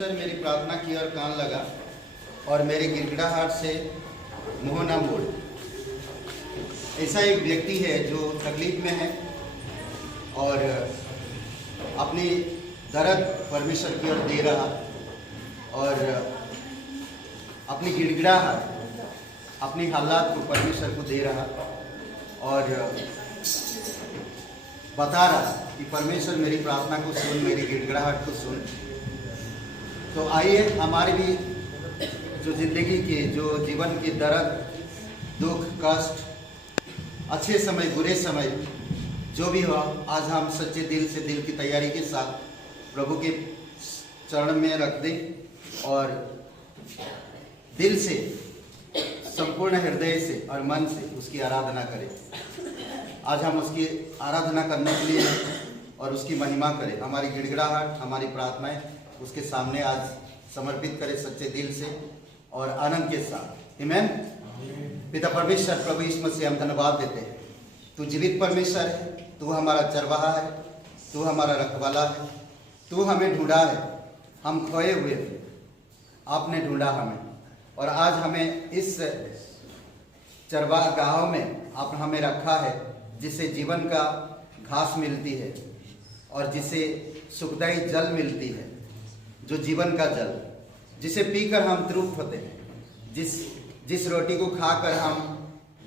Sir मेरी प्रार्थना की और कान लगा और मेरे गिड़गिड़ाहट से मुंह न मोड़। ऐसा एक व्यक्ति है जो तकलीफ में है और अपनी दर्द परमेश्वर की ओर दे रहा और अपनी गिड़गिड़ाहट अपनी हालात को परमेश्वर को दे रहा और बता रहा कि परमेश्वर मेरी प्रार्थना को सुन, मेरी गिड़गिड़ाहट को सुन। तो आइए हमारे भी जो जिंदगी के जो जीवन के दर्द, दुख, कष्ट, अच्छे समय, बुरे समय जो भी हो, आज हम सच्चे दिल से, दिल की तैयारी के साथ प्रभु के चरण में रख दें और दिल से, संपूर्ण हृदय से और मन से उसकी आराधना करें। आज हम उसकी आराधना करने के लिए और उसकी महिमा करें। हमारी गिड़गिड़ाहट, हमारी प्रार्थनाएं उसके सामने आज समर्पित करें सच्चे दिल से और आनंद के साथ। आमीन। पिता परमेश्वर, प्रभु यीशु मसीह, हम धन्यवाद देते हैं। तू जीवित परमेश्वर है, तू हमारा चरवाहा है, तू हमारा रखवाला है, तू हमें ढूंढा है, हम खोए हुए थे, आपने ढूंढा हमें और आज हमें इस चरवागाहों में आप हमें रखा है जिसे जीवन का घास मिलती है और जिसे सुखदायी जल मिलती है, जो जीवन का जल, जिसे पीकर हम तृप्त होते हैं, जिस रोटी को खाकर हम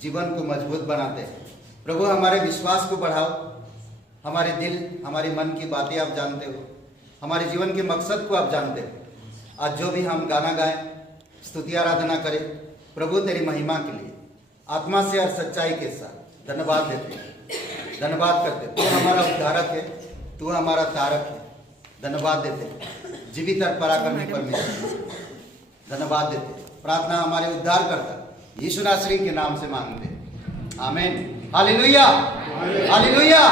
जीवन को मजबूत बनाते हैं। प्रभु हमारे विश्वास को बढ़ाओ, हमारे दिल, हमारे मन की बातें आप जानते हो, हमारे जीवन के मकसद को आप जानते हो। आज जो भी हम गाना गाएं, स्तुति आराधना करें, प्रभु तेरी महिमा के लिए आत्मा से और सच्चाई के साथ धन्यवाद देते हैं, धन्यवाद करते हैं। तू हमारा उद्धारक है, तू हमारा तारक है, धन्यवाद देते हैं। जीवित और पराक्रमी परमेश्वर, धन्यवाद देते हैं। प्रार्थना हमारे उद्धार करता यीशु नासरी के नाम से मांगते हैं, आमीन। Hallelujah, hallelujah.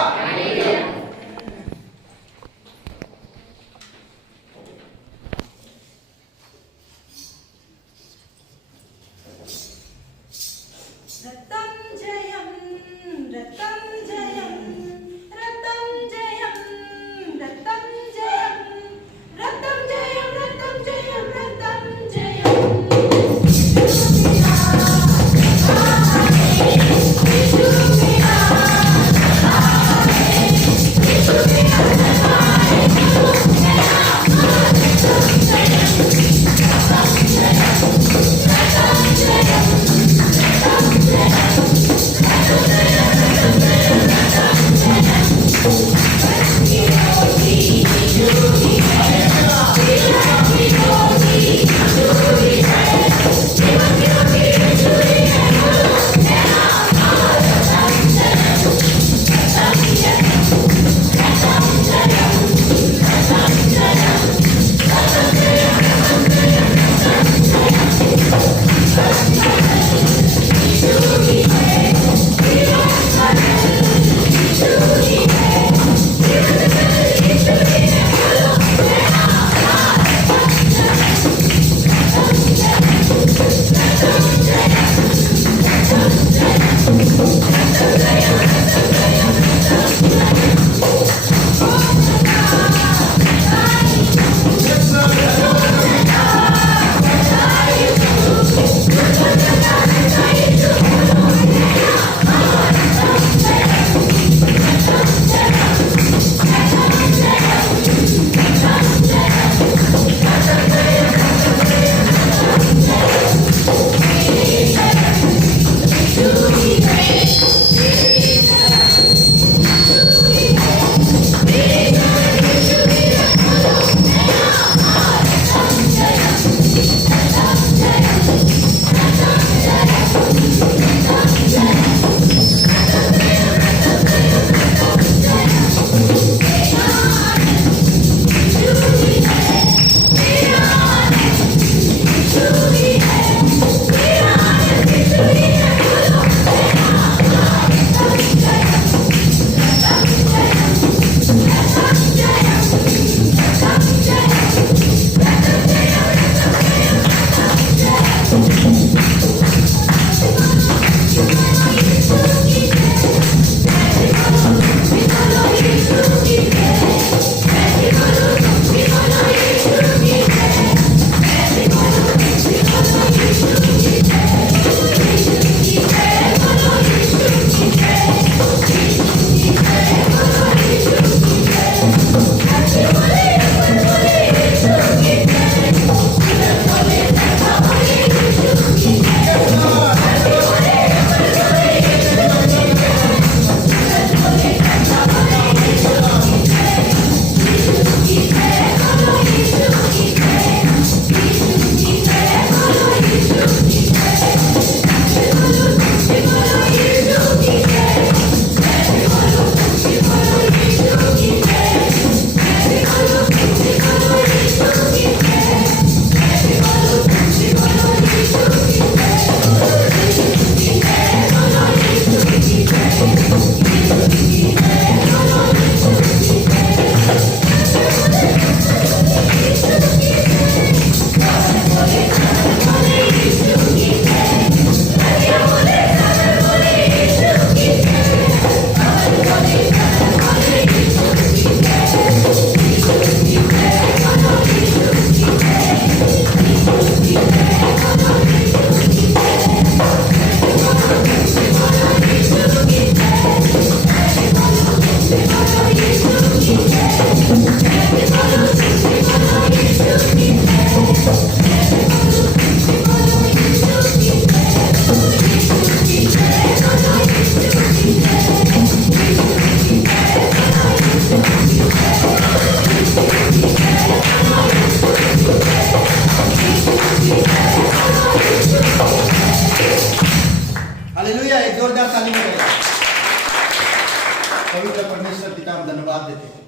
धन्यवाद देते हैं।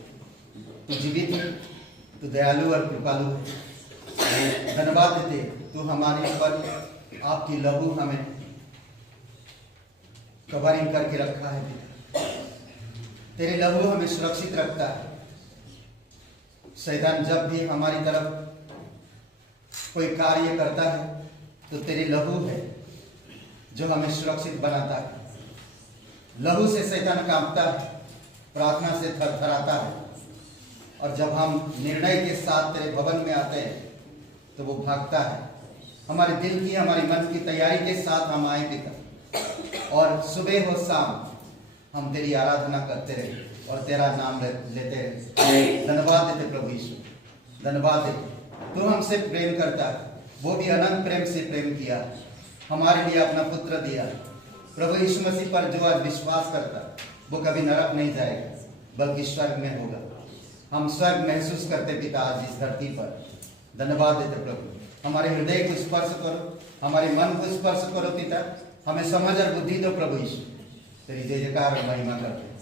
तू जीवित है, तू दयालु और कृपालु है। धन्यवाद देते हैं, तू हमारे ऊपर आपकी लहू हमें कवरिंग करके रखा है पिता। तेरे लहू हमें सुरक्षित रखता है। शैतान जब भी हमारी तरफ कोई कार्य करता है तो तेरे लहू है जो हमें सुरक्षित बनाता है। लहू से शैतान कांपता है, प्रार्थना से थरथराता है, और जब हम निर्णय के साथ तेरे भवन में आते हैं तो वो भागता है। हमारे दिल की, हमारे मन की तैयारी के साथ हम आए पिता, और सुबह हो शाम हम तेरी आराधना करते रहे और तेरा नाम लेते रहे। धन्यवाद देते प्रभु यीशु, धन्यवाद देते। तू हमसे प्रेम करता है, वो भी अनंत प्रेम से प्रेम किया, हमारे लिए अपना पुत्र दिया। प्रभु यीशु मसीह पर जो आज विश्वास करता वो कभी नरक नहीं जाएगा बल्कि स्वर्ग में होगा। हम स्वर्ग महसूस करते पिता आज इस धरती पर। धन्यवाद देते प्रभु। हमारे हृदय को स्पर्श करो, हमारे मन को स्पर्श करो पिता। हमें समझ और बुद्धि दो प्रभु यीशु। तेरी जय जयकार और महिमा करते हैं।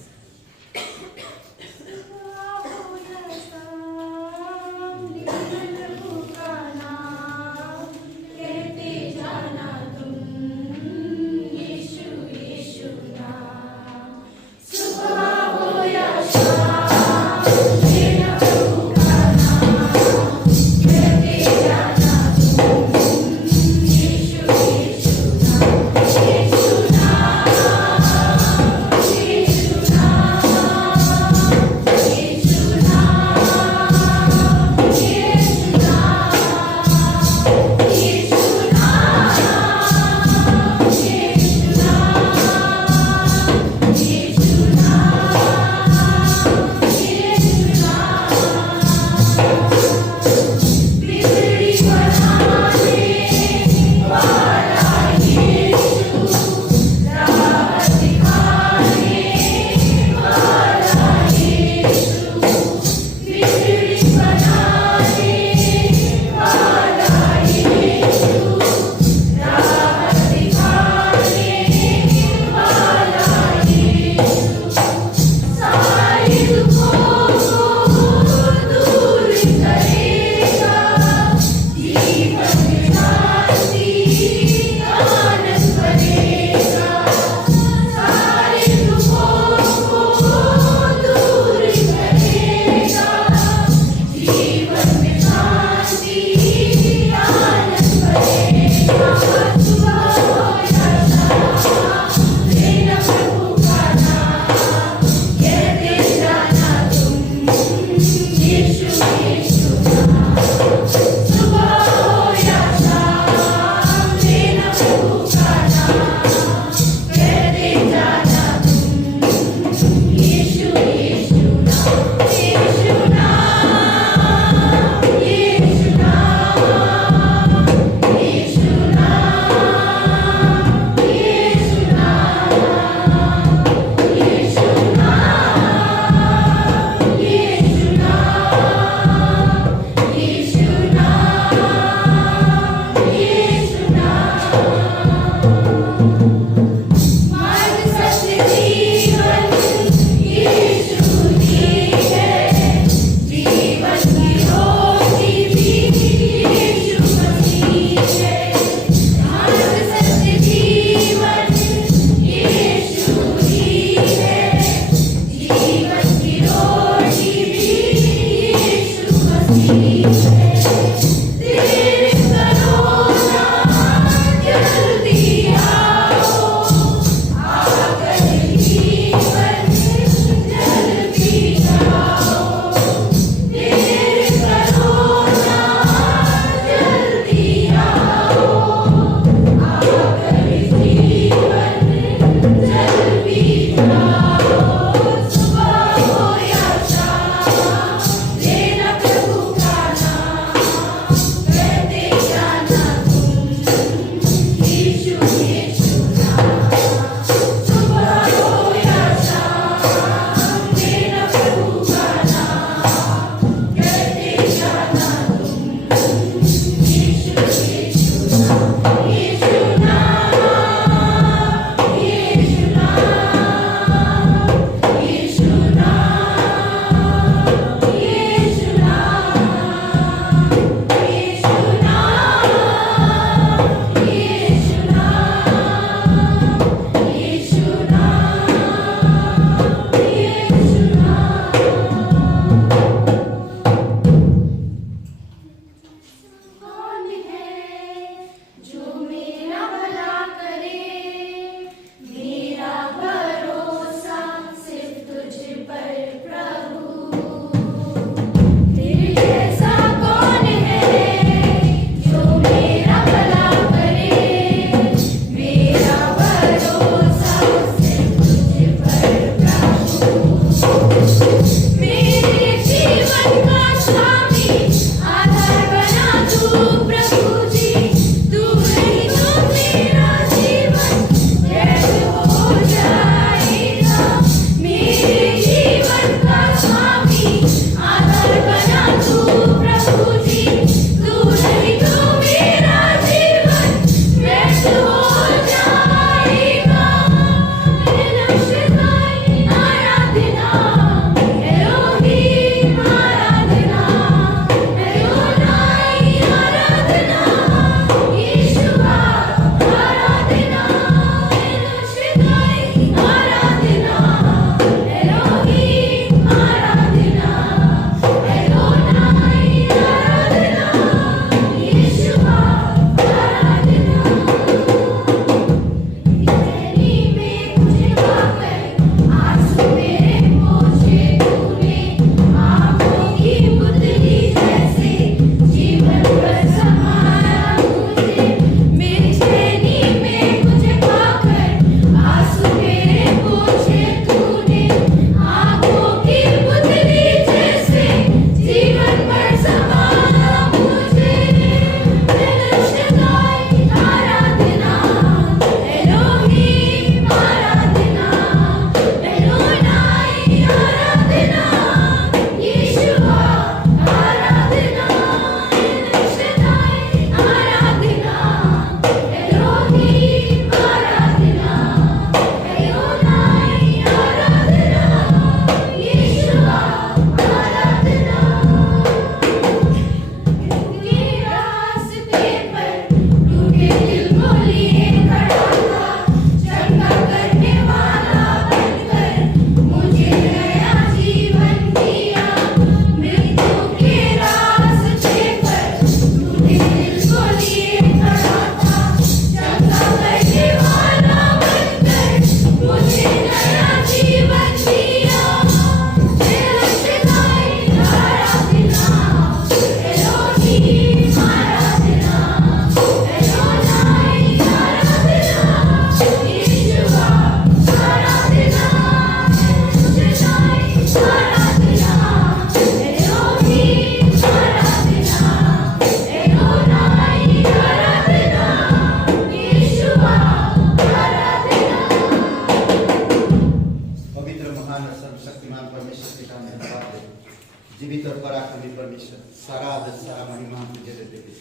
महिमा हम तुझे देते हैं।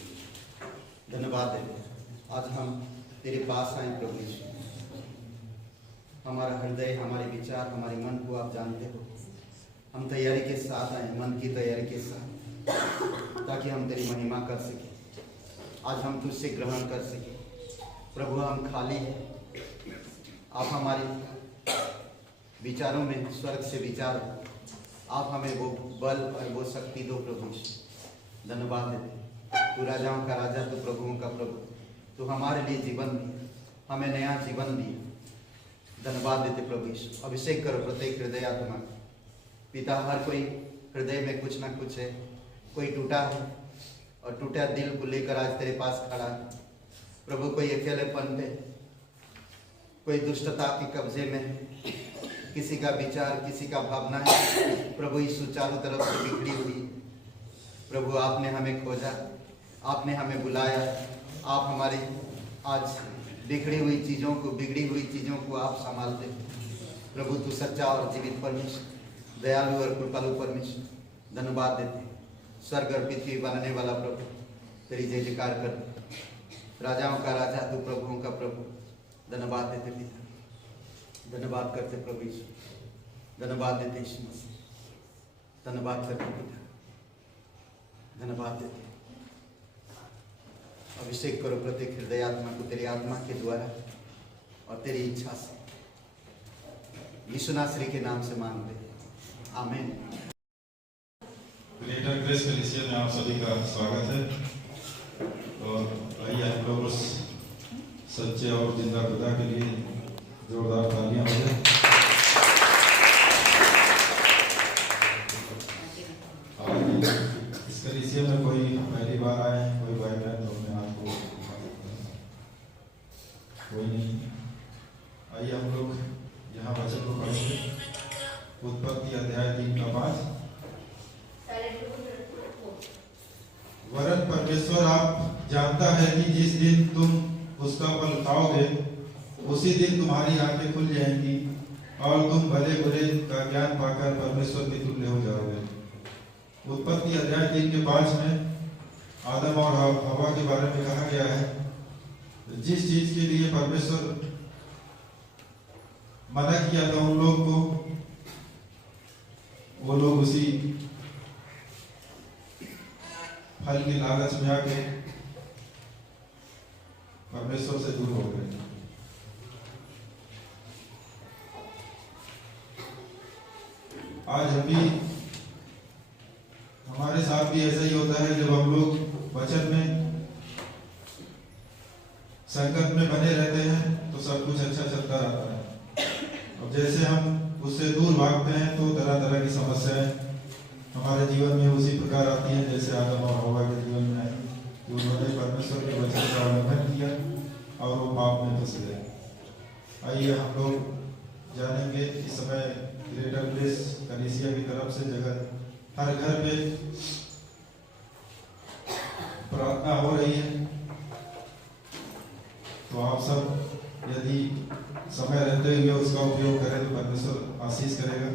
धन्यवाद देते हैं आज हम तेरे पास आए प्रभु यीशु। हमारा हृदय, हमारे विचार, हमारे मन को आप जानते हो। हम तैयारी के साथ आए, मन की तैयारी के साथ, ताकि हम तेरी महिमा कर सकें। आज हम तुझसे ग्रहण कर सकें। प्रभु हम खाली हैं, आप हमारे विचारों में स्वर्ग से विचार, आप हमें वो बल और वो शक्ति दो प्रभु। धन्यवाद देते, तू राजाओं का राजा, तू प्रभुओं का प्रभु, तू हमारे लिए जीवन दी, हमें नया जीवन दिया। धन्यवाद देते प्रभु यीशु। अभिषेक करो प्रत्येक हृदय आत्मा पिता। हर कोई हृदय में कुछ ना कुछ है, कोई टूटा है और टूटा दिल को लेकर आज तेरे पास खड़ा है प्रभु। कोई अकेलेपन पे, कोई दुष्टता के कब्जे में है, किसी का विचार, किसी का भावना है प्रभु यीशु चारों तरफ से बिखरी हुई। प्रभु आपने हमें खोजा, आपने हमें बुलाया, आप हमारी आज बिगड़ी हुई चीज़ों को, बिगड़ी हुई चीज़ों को आप संभालते प्रभु। तू सच्चा और जीवित परमेश्वर, दयालु और कृपालु परमेश्वर। धन्यवाद देते, स्वर्ग और पृथ्वी बनाने वाला प्रभु, तेरी जय जयकार कर। राजाओं का राजा, तू प्रभुओं का प्रभु। धन्यवाद देते पिता, धन्यवाद करते प्रभु यीशु, धन्यवाद देते यीशु मसीह, धन्यवाद करते पिता, धन्यवाद देते। अभिषेक करो प्रत्येक हृदय आत्मा को तेरी आत्मा के द्वारा और तेरी इच्छा से। यीशु नासरी के नाम से मांगते हैं, आमीन। ग्रेटर ग्रेस कलीसिया में आप सभी का स्वागत है। और आइए हम लोग उस सच्चे और जिंदा खुदा के लिए जोरदार तालियां बजाएं। इस कलीसिया में कोई पहली बार आए, कोई भाई बहन तो अपने आप को कोई नहीं। आइए हम लोग यहाँ वचन को पढ़ेंगे। उत्पत्ति अध्याय 3 का 5। वरन परमेश्वर आप जानता है कि जिस दिन तुम उसका फल खाओगे उसी दिन तुम्हारी आंखें खुल जाएंगी और तुम भले बुरे का ज्ञान पाकर परमेश्वर के तुल्य हो जाओगे। उत्पत्ति अध्याय 3 के 5 में आदम और हवा के बारे में कहा गया है। जिस चीज के लिए परमेश्वर मना किया था उन लोग को, वो लोग उसी फल की लालच में आके परमेश्वर से दूर हो गए। आज हम भी, हमारे साथ भी ऐसा ही होता है। जब हम लोग वचन में संगत में बने रहते हैं तो सब कुछ अच्छा चलता रहता है। अब जैसे हम उससे दूर भागते हैं तो तरह तरह की समस्याएं हमारे जीवन में उसी प्रकार आती हैं जैसे आदम और हवा के जीवन में आई। उन्होंने परमेश्वर के वचन का उल्लंघन किया और वो पाप में फंस गए। आइए हम लोग जानेंगे। इस समय ग्रेटर ग्रेस कलीसिया की तरफ से जगह हर घर पे प्रार्थना हो रही है, तो आप सब यदि समय रहते हुए उसका उपयोग करें तो परमेश्वर आशीष करेगा।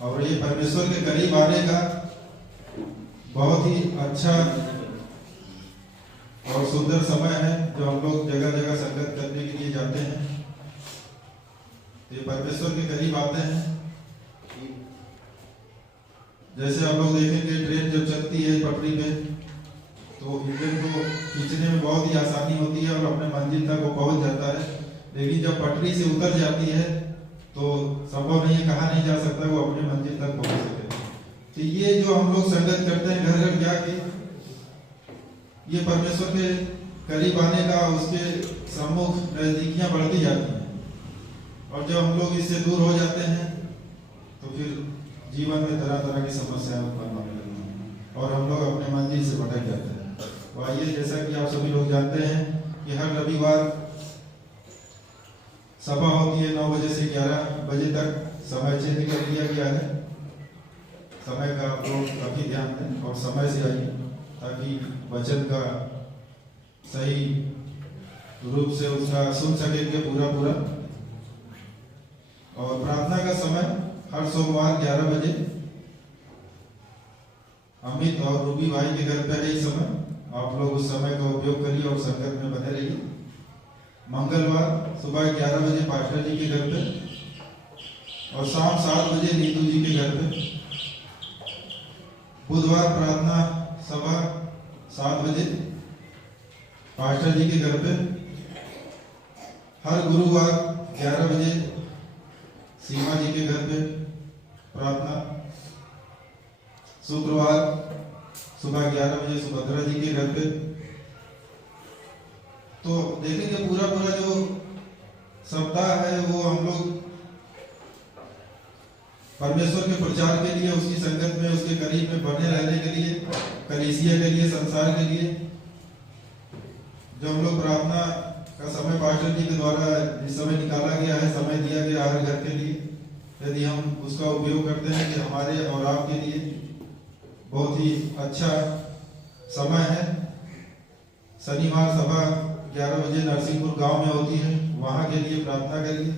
और ये परमेश्वर के करीब आने का बहुत ही अच्छा और सुंदर समय है जो हम लोग जगह जगह संगत करने के लिए जाते हैं। ये परमेश्वर के करीब आते हैं। जैसे आप लोग देखेंगे ट्रेन जब चलती है पटरी पे तो इंजन को खींचने में बहुत ही आसानी होती है और अपने मंजिल तक वो पहुंच जाता है। लेकिन जब पटरी से उतर जाती है तो संभव नहीं है, कहा नहीं जा सकता वो अपने मंजिल तक पहुंच सके। तो ये जो हम लोग संगत करते हैं घर घर जाके, ये परमेश्वर के करीब आने का, उसके सम्मुख नजदीकियां बढ़ती जाती हैं। और जब हम लोग इससे दूर हो जाते हैं तो फिर जीवन में तरह तरह की समस्याएं उत्पन्न होने लगती हैं और हम लोग अपने मंजिल से भटक जाते हैं। तो आइए, जैसा कि आप सभी लोग जानते हैं कि हर रविवार सभा होती है 9 बजे से 11 बजे तक। समय चेंज कर दिया गया है। समय का आप लोग काफी ध्यान दें और समय से आइए ताकि वचन का सही रूप से उसका सुन सकेंगे पूरा। और प्रार्थना का समय हर सोमवार 11 बजे अमित और रूबी भाई के घर पे है इस समय। आप लोग उस समय का उपयोग करिए और संगत में बने रहिए। मंगलवार सुबह 11 बजे पास्टर जी के घर पे और शाम 7 बजे नीतू जी के घर पे। बुधवार प्रार्थना सभा 7 बजे पास्टर जी के घर पे। हर गुरुवार 11 बजे सीमा जी के घर पे प्रार्थना। शुक्रवार सुबह 11 बजे सुभद्रा जी के घर पे। तो देखेंगे पूरा जो सप्ताह है वो हम लोग परमेश्वर के प्रचार के लिए, उसकी संगत में, उसके करीब में बने रहने के लिए, कलीसिया के लिए, संसार के लिए, जो हम लोग प्रार्थना का समय पास्टर जी के द्वारा इस समय निकाला गया है, समय दिया गया हर घर के लिए, यदि हम उसका उपयोग करते हैं कि हमारे और आपके लिए बहुत ही अच्छा समय है। शनिवार सभा 11 बजे नरसिंहपुर गांव में होती है, वहां के लिए प्रार्थना करिए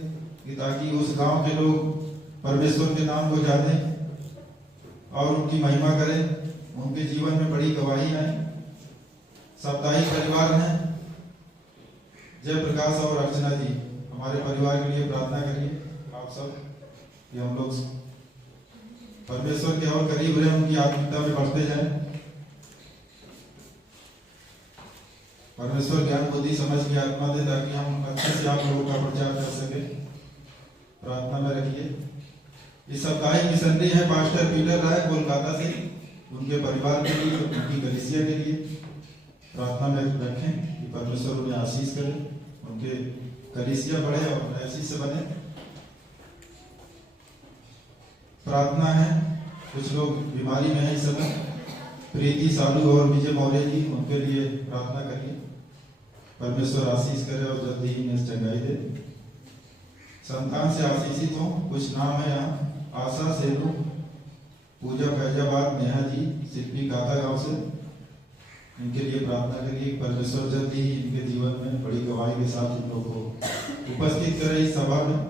कि ताकि उस गांव के लोग परमेश्वर के नाम को जाने और उनकी महिमा करें, उनके जीवन में बड़ी गवाही आए। साप्ताहिक परिवार हैं जय प्रकाश और अर्चना जी, हमारे परिवार के लिए प्रार्थना करिए आप सब कि हम लोग परमेश्वर के और करीब रहे, उनकी आत्मिकता में बढ़ते जाएं। परमेश्वर ज्ञान बुद्धि समझ की आत्मा दे ताकि हम अच्छे से आप लोगों का प्रचार कर सके। प्रार्थना में रखिए। इस सप्ताह मिशनरी है पास्टर पीटर राय कोलकाता से, उनके परिवार के लिए, उनकी कलीसिया के लिए प्रार्थना में रखें कि परमेश्वर उन्हें आशीष करे, उनके कलीसिया बढ़े और ऐसी से बने। प्रार्थना है, कुछ लोग बीमारी में है इस समय, प्रीति सालू और विजय मौर्य जी, उनके लिए प्रार्थना करिए, परमेश्वर आशीष करे और जल्दी ही इन्हें चंगाई दे। संतान से आशीषित हो। कुछ नाम है यहाँ, आशा सेलू, पूजा फैजाबाद, नेहा जी, शिल्पी काता गांव से, इनके लिए प्रार्थना करिए परमेश्वर जल्दी ही इनके जीवन में बड़ी गवाही के साथ इन लोगों को उपस्थित करे इस सभा में।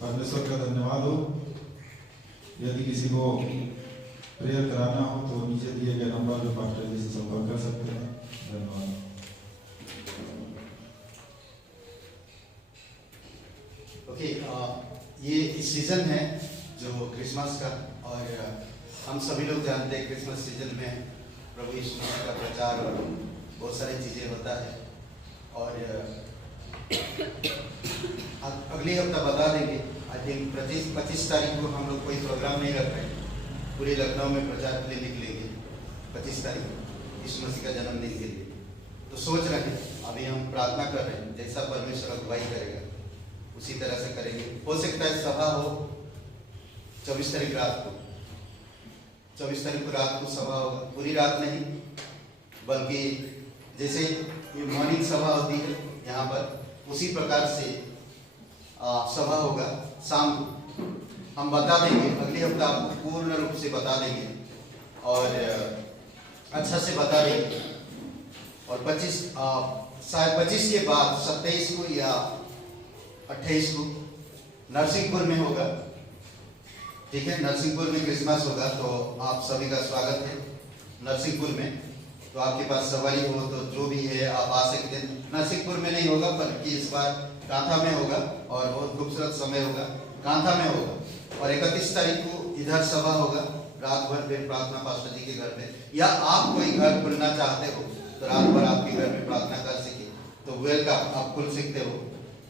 परमेश्वर का धन्यवाद हो। यदि किसी को प्रेयर कराना हो तो नीचे दिए गए नंबर पर पास्टर जी से संपर्क कर सकते हैं। धन्यवाद। ओके, ये सीजन है जो क्रिसमस का, और हम सभी लोग जानते हैं क्रिसमस सीजन में प्रभु यीशु मसीह का प्रचार और बहुत सारी चीज़ें होता है। और अगली हफ्ता बता देंगे, आई थिंक 25 तारीख को हम लोग कोई प्रोग्राम नहीं रख रहे हैं, पूरे लखनऊ में प्रचार के लिए निकलेंगे 25 तारीख को यीशु मसीह का जन्मदिन के लिए। तो सोच रहे हैं, अभी हम प्रार्थना कर रहे हैं, जैसा परमेश्वर अगुवाई करेगा उसी तरह से करेंगे। हो सकता है सभा हो 24 तारीख रात को, 24 तारीख को रात को सभा होगा, पूरी रात नहीं, बल्कि जैसे ये मॉर्निंग सभा होती है यहाँ पर, उसी प्रकार से सभा होगा शाम को। हम बता देंगे, अगले हफ्ता आपको पूर्ण रूप से बता देंगे और अच्छा से बता देंगे। और 25 शायद 25 के बाद 27 को या 28 को नरसिंहपुर में होगा, ठीक है, नरसिंहपुर में क्रिसमस होगा। तो आप सभी का स्वागत है नरसिंहपुर में। तो आपके पास सवारी हो तो जो भी है आप आ सकते हैं। नरसिंहपुर में नहीं होगा बल्कि इस बार कांथा में होगा और बहुत खूबसूरत समय होगा, कांथा में होगा। और 31 तारीख को इधर सभा होगा, रात भर फिर प्रार्थना पास्टर जी के घर पे, या आप कोई घर खुलना चाहते हो तो रात भर आपके घर में प्रार्थना कर सके तो वेलकम, आप खुल सकते हो।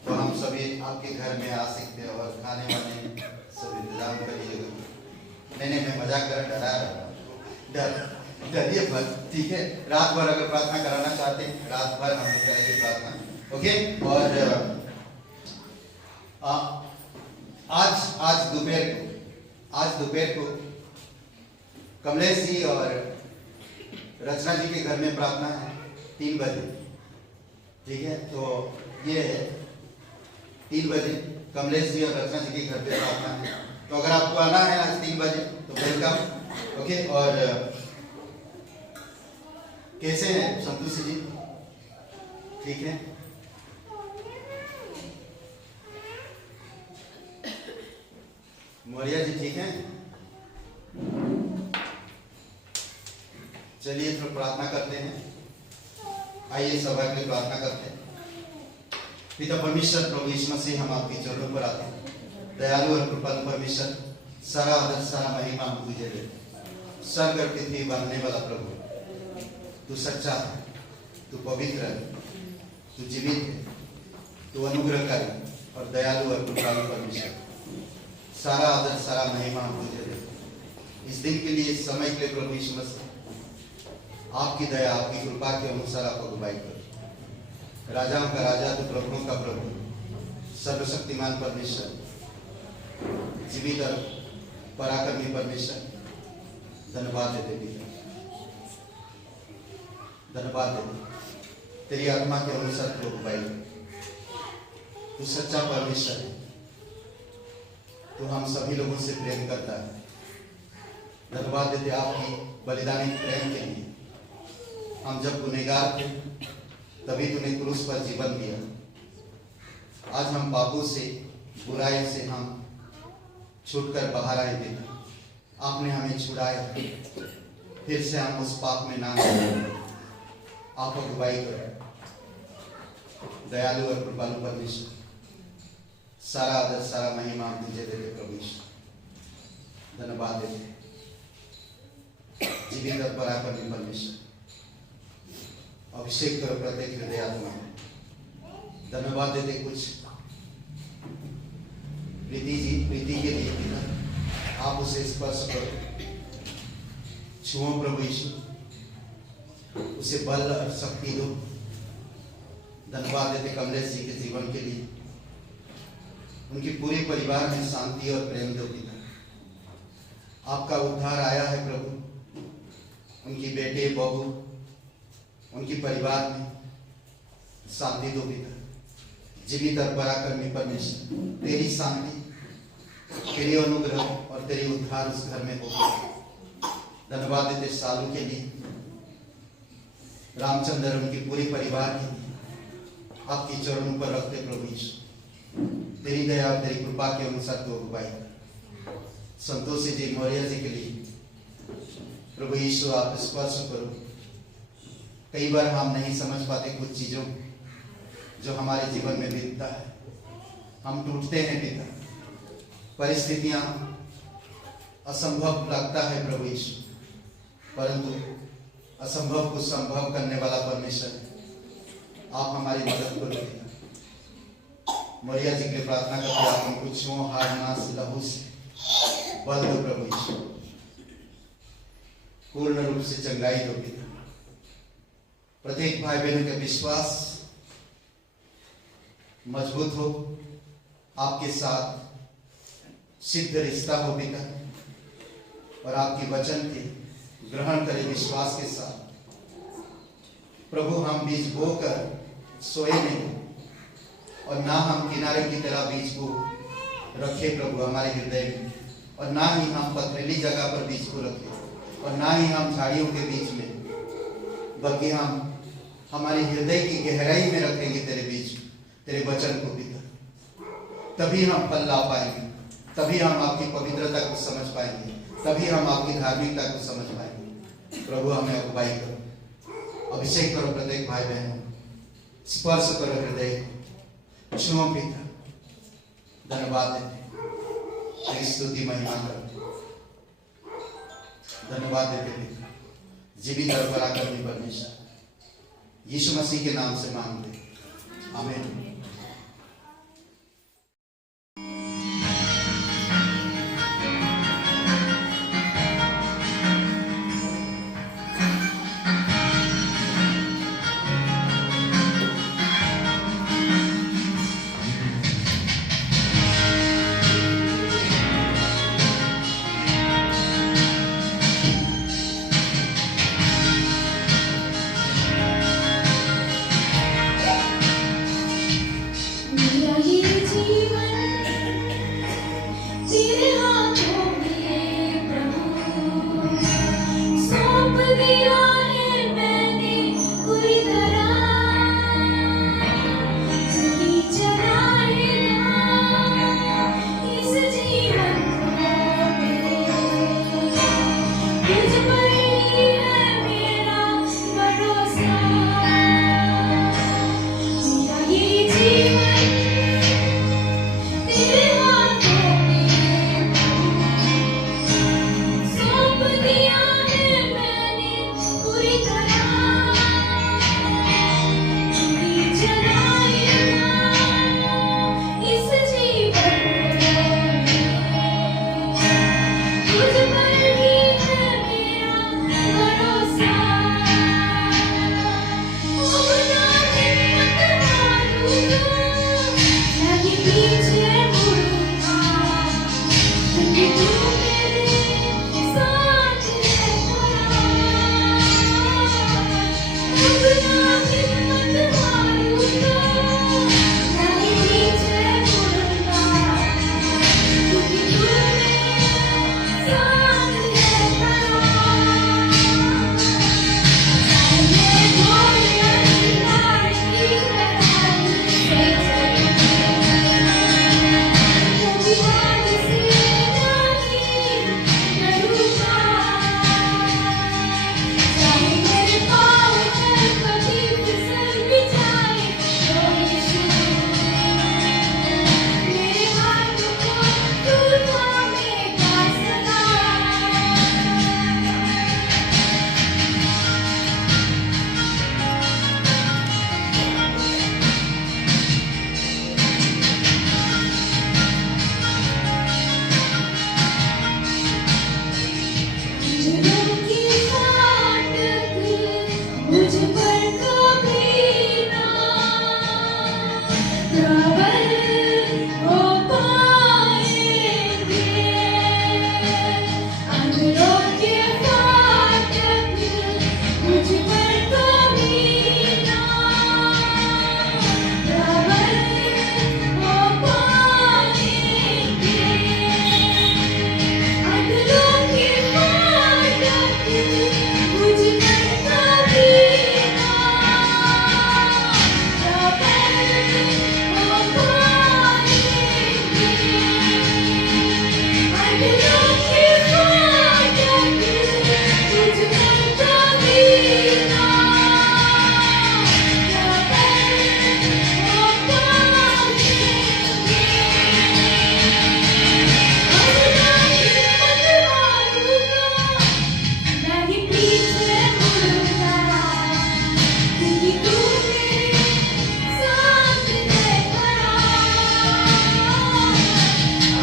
तो हम सभी आपके घर में आ सकते हैं और खाने वाने सब इंतजाम करिएगा। नहीं मैं मजाक कर डरा रहा, डरिए मत, ठीक है। रात भर अगर प्रार्थना कराना चाहते हैं, रात भर हम लोग करेंगे प्रार्थना, ओके। और आज दोपहर को कमलेश जी और रचना जी के घर में प्रार्थना है 3 बजे, ठीक है। तो ये है 3 बजे कमलेश जी और रचना जी के घर पे प्रार्थना है। तो अगर आपको आना है आज 3 बजे तो वेलकम, ओके। और कैसे हैं संतोष जी, ठीक है। मौर्या जी ठीक हैं, चलिए थोड़ा प्रार्थना करते हैं। आइए सभा के लिए प्रार्थना करते हैं। पिता परमेश्वर प्रभु यीशु मसीह, हम आपके चरणों पर आते हैं। दयालु और कृपालु परमेश्वर, सारा आदर सारा महिमा हम तुझे देते। स्वर्ग और पृथ्वी बांधने वाला प्रभु, तू सच्चा है, तू पवित्र है, तू जीवित है, तू अनुग्रहकारी और दयालु और कृपालु परमेश्वर। सारा आदर सारा महिमा हम तुझे देते। इस दिन के लिए, इस समय के लिए प्रभु यीशु मसीह, आपकी दया आपकी कृपा के अनुसार आप अगुवाई करो। राजाओं का राजा, तो प्रभुओं का प्रभु, सर्वशक्तिमान परमेश्वर, जीवित और पराक्रमी परमेश्वर, धन्यवाद देते पिता, धन्यवाद देते। तेरी आत्मा के अनुसार तू अगुवाई कर। तू सच्चा परमेश्वर है, तू हम सभी लोगों से प्रेम करता है। धन्यवाद देते आपकी बलिदानी प्रेम के लिए। हम जब गुनहगार थे तभी तूने क्रूस पर जीवन दिया। आज हम पापों से, बुराई से हम छूटकर बाहर आए पिता। आपने हमें छुड़ाया, फिर से हम उस पाप में ना जाए। आप अगुवाई करो। दयालु और कृपालु परमेश्वर, सारा आदर सारा महिमा हम तुझे देते प्रभु यीशु। धन्यवाद देते जीवित और पराक्रमी परमेश्वर। अभिषेक करो प्रत्येक हृदय आत्मा में। धन्यवाद देते कुछ प्रीति के लिए पिता, आप उसे स्पर्श करो, छुओ प्रभु यीशु, उसे बल और शक्ति दो। धन्यवाद देते कमलेश जी के जीवन के लिए, उनके पूरे परिवार में शांति और प्रेम दो पिता। आपका उद्धार आया है प्रभु, उनकी बेटे बहू, उनके परिवार में शांति दो पिता। जीवित और पराक्रमी परमेश्वर, तेरी शांति, तेरी अनुग्रह और तेरी उद्धार उस घर में हो। धन्यवाद देते सालू के लिए, रामचंद्र, उनके पूरे परिवार के लिए आपके चरणों पर रखते प्रभु यीशु। तेरी दया और तेरी कृपा के अनुसार तो अगुवाई। संतोषी जी, मौर्य जी के लिए प्रभु यीशु आप स्पर्श करो। कई बार हम नहीं समझ पाते कुछ चीजों जो हमारे जीवन में बीतता है। हम टूटते हैं पिता, परिस्थितियां असंभव लगता है प्रभु यीशु, परंतु असंभव को संभव करने वाला परमेश्वर है। आप हमारी मदद करो पिता। मरिया जी के लिए प्रार्थना करते, आप उनको छुओ, हाड़ मांस लहू से बल दो प्रभु यीशु। पूर्ण रूप से चंगाई दो पिता। प्रत्येक भाई बहनों का विश्वास मजबूत हो, आपके साथ सिद्ध रिश्ता हो पिता, और आपके वचन के ग्रहण करें विश्वास के साथ। प्रभु, हम बीज बोकर सोए नहीं, और ना हम किनारे की तरह बीज को रखे प्रभु हमारे हृदय में, और ना ही हम पथरीली जगह पर बीज को रखे, और ना ही हम झाड़ियों के बीच में, बल्कि हम हमारे हृदय की गहराई में रखेंगे तेरे बीच, तेरे वचन को पिता। तभी हम फल ला पाएंगे, तभी हम आपकी पवित्रता को समझ पाएंगे, तभी हम आपकी धार्मिकता को समझ पाएंगे। प्रभु, हमें अगुवाई करो, अभिषेक करो प्रत्येक भाई बहनों, स्पर्श करो हृदय को, छुओ पिता। धन्यवाद देते, तेरी स्तुति महिमा करो। धन्यवाद देते पिता, जीवित और पराक्रमी परमेश्वर, यीशु मसीह के नाम से मांगते, आमीन। पूरी तरह तूने चलाया इस जीवन तुझ पर ही है मेरा भरोसा अपना हिम्मत हारूंगा नहीं पीछे मुड़ूंगा क्योंकि तू मेरे साथ है खड़ा अपना हिम्मत हारूंगा नहीं पीछे मुड़ूंगा क्योंकि तू मेरे साथ है खड़ा चाहे गोलियां निकाल की लड़ाई से कभी हाथ से नहीं डरूंगा चाहे मेरे पाँव पर कभी फिसल भी जाए तो यीशु मेरे हाथों को तू थामेगा सदा अंजरों की फाटक मुझ पर कभी ना प्रबल हो पाएंगे अंजरों के फाटक मुझ पर कभी ना प्रबल हो पाएंगे अंधरों के फाटक मुझ पर कभी ना प्रबल हो पाएंगे अंधरों के फाटक मुझ पर कभी ना नहीं पीछे मुड़ूंगा क्योंकि तू मेरे साथ है खड़ा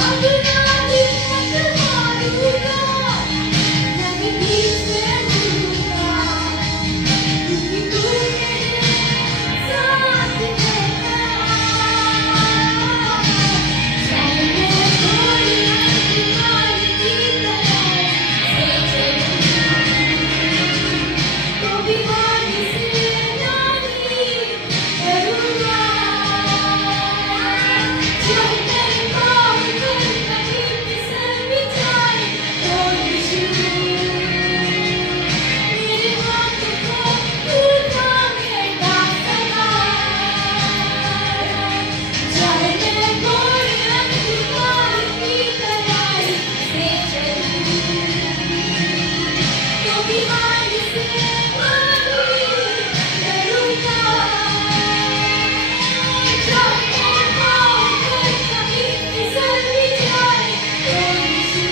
अपना हिम्मत हारूंगा नहीं पीछे मुड़ूंगा क्योंकि तू मेरे साथ है खड़ा चाहे मैं गोलियां निकाल की लड़ाई से चलूं तो भी हाथ से नहीं डरूंगा चाहे मेरे पाँव पर कभी फिसल भी जाए तो यीशु मेरे हाथों को तू थामेगा सदा चाहे मैं गोलियां निकाल की लड़ाई से चलूं तो भी हाथ से नहीं डरूंगा चाहे मेरे पाँव पर कभी फिसल भी जाए तो यीशु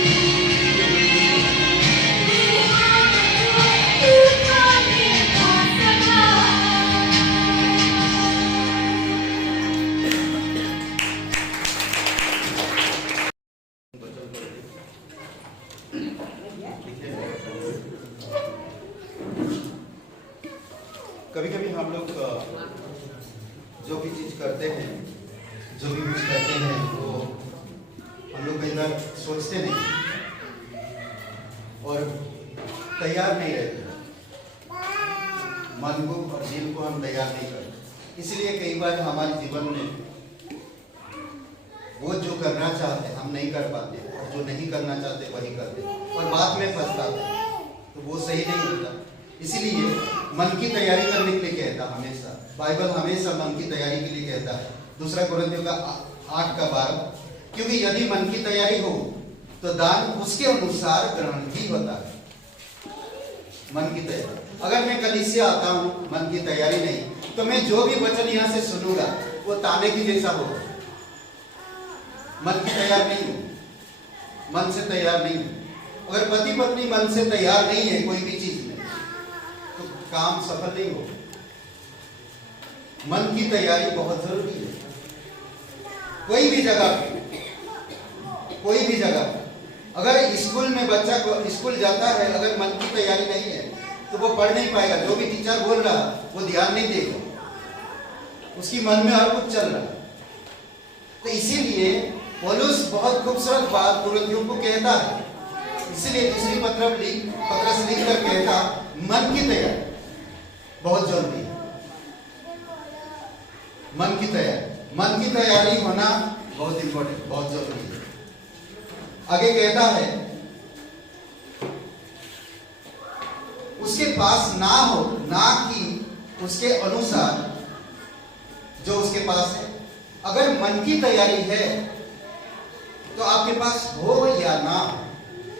मेरे हाथों को तू थामेगा सदा कभी कभी हम लोग जो भी चीज करते हैं जो भी कुछ करते हैं वो हम लोग कई बार सोचते नहीं और तैयार नहीं रहते मन को और दिल को हम तैयार नहीं करते इसलिए कई बार हमारे जीवन में वो जो करना चाहते हम नहीं कर पाते और जो नहीं करना चाहते वही करते और बाद में पछताते तो वो सही नहीं होता इसीलिए मन की तैयारी करने के लिए कहता हमेशा बाइबल हमेशा मन की तैयारी के लिए कहता है 2 कोरिन्थियों का 8:12 क्योंकि यदि मन की तैयारी हो तो दान उसके अनुसार ग्रहण भी होता है मन की तैयारी अगर मैं कलीसिया आता हूँ मन की तैयारी नहीं तो मैं जो भी वचन यहाँ से सुनूंगा वो ताने की जैसा होगा मन की तैयार नहीं हूँ मन से तैयार नहीं हूँ अगर पति पत्नी मन से तैयार नहीं है कोई भी चीज में तो काम सफल नहीं हो। मन की तैयारी बहुत जरूरी है। कोई भी जगह अगर स्कूल में बच्चा को स्कूल जाता है, अगर मन की तैयारी नहीं है तो वो पढ़ नहीं पाएगा। जो भी टीचर बोल रहा वो ध्यान नहीं देगा, उसकी मन में और कुछ चल रहा। तो इसीलिए पौलुस बहुत खूबसूरत बात कुरिन्थियों को कहता है। इसलिए दूसरी पत्र से लिख कर कहता, मन की तैयारी बहुत जरूरी है। मन की तैयारी होना बहुत इंपॉर्टेंट, बहुत जरूरी है। आगे कहता है, उसके पास ना हो, ना कि उसके अनुसार जो उसके पास है। अगर मन की तैयारी है तो आपके पास हो या ना हो,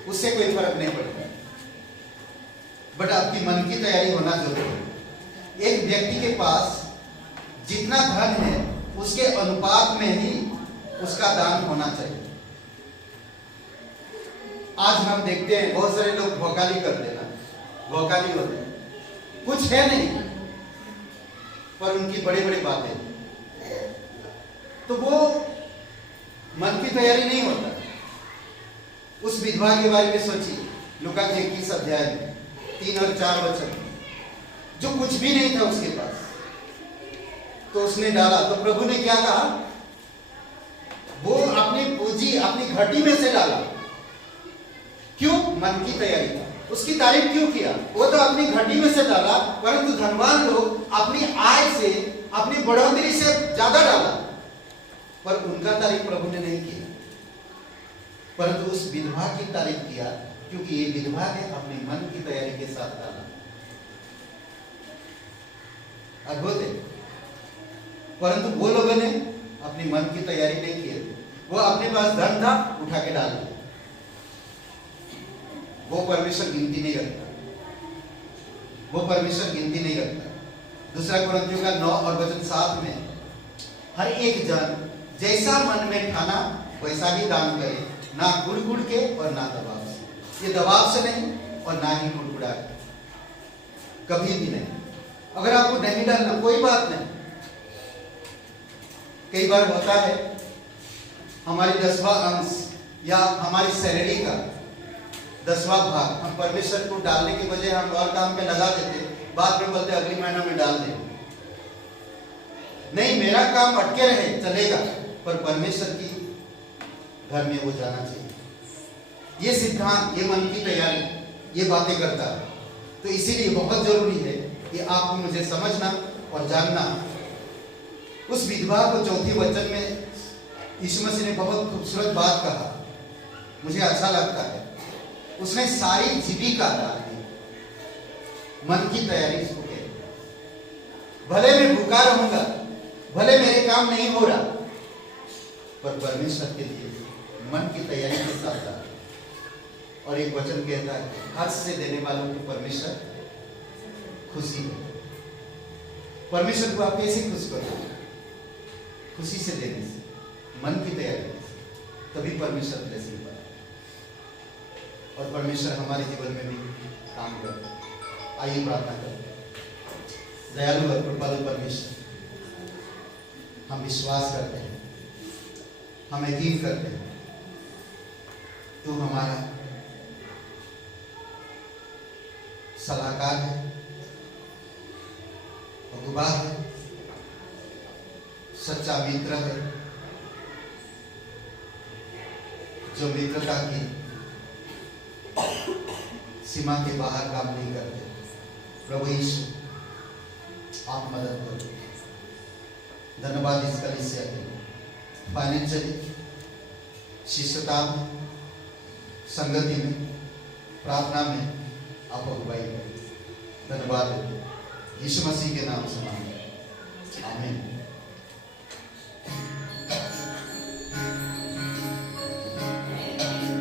उससे कोई फर्क नहीं पड़ता, बट आपकी मन की तैयारी होना जरूरी है। एक व्यक्ति के पास जितना धन है उसके अनुपात में ही उसका दान होना चाहिए। आज हम देखते हैं बहुत सारे लोग भोकाली कर देना, भोकाली होते हैं, कुछ है नहीं पर उनकी बड़ी बड़ी बातें, तो वो मन की तैयारी नहीं होता। उस विधवा के बारे में सोचिए, लूका के 21 अध्याय में 3 और 4 वचन, जो कुछ भी नहीं था उसके पास, तो उसने डाला। तो प्रभु ने क्या कहा? वो अपनी पूंजी अपनी घटी में से डाला। क्यों? मन की तैयारी था। उसकी तारीफ क्यों किया? वो तो अपनी घटी में से डाला, परंतु धनवान लोग अपनी आय से, अपनी बढ़ोतरी से ज्यादा डाला, पर उनका तारीफ प्रभु ने नहीं किया, परंतु उस विधवा की तारीफ किया, क्योंकि ये विधवा ने अपने मन की तैयारी के साथ डाला। अद्भुत है। परंतु वो लोगों ने अपनी मन की तैयारी नहीं की। वो अपने पास धन था, उठा के डाल दिया। वो परमेश्वर गिनती नहीं रखता, वो परमेश्वर गिनती नहीं रखता। दूसरा कुरिन्थियों का 9 और वचन 7 में, हर एक जन जैसा मन में ठाना वैसा ही दान करे, ना गुड़ के और ना दबाव से। ये दबाव से नहीं और ना ही गुड़गुड़ा के, कभी भी नहीं। अगर आपको नहीं डालना कोई बात नहीं। कई बार होता है हमारी 10वां अंश या हमारी सैलरी का 10वां भाग हम परमेश्वर को डालने के बजाय हम और काम पे लगा देते, बाद में बोलते अगली महीना में डाल दें। नहीं, मेरा काम अटके रहे चलेगा, पर परमेश्वर की घर में वो जाना चाहिए। ये सिद्धांत, ये मन की तैयारी, ये बातें करता है। तो इसीलिए बहुत जरूरी है कि आपको मुझे समझना और जानना। उस विधवा को 4 वचन में यीशु मसीह ने बहुत खूबसूरत बात कहा, मुझे अच्छा लगता है। उसने सारी जीविका डाल दी, मन की तैयारी इसको कहते। भले मैं भूखा रहूंगा, भले मेरे काम नहीं हो रहा, पर परमेश्वर के लिए मन की तैयारी के साथ डाल। और एक वचन कहता है, हर्ष से देने वालों को परमेश्वर खुशी है। परमेश्वर को आप कैसे खुश करोगे? खुशी से देने से, मन की तैयारी से, तभी परमेश्वर ब्लेसिंग पाए और परमेश्वर हमारे जीवन में भी काम करे। आइए प्रार्थना करें। दयालु और कृपालु परमेश्वर, हम विश्वास करते हैं, हम यकीन करते हैं, तू हमारा सलाहकार है, गवाह है, सच्चा मित्र है, जो मित्रता की सीमा के बाहर काम नहीं करते। प्रभु यीशु, आप मदद करो। धन्यवाद इस कलीसिया के लिए, फाइनेंशियली, शिष्यता में, संगति में, प्रार्थना में आप अगुवाई करें। धन्यवाद यीशु मसीह के नाम से मांगते, आमीन। Thank you.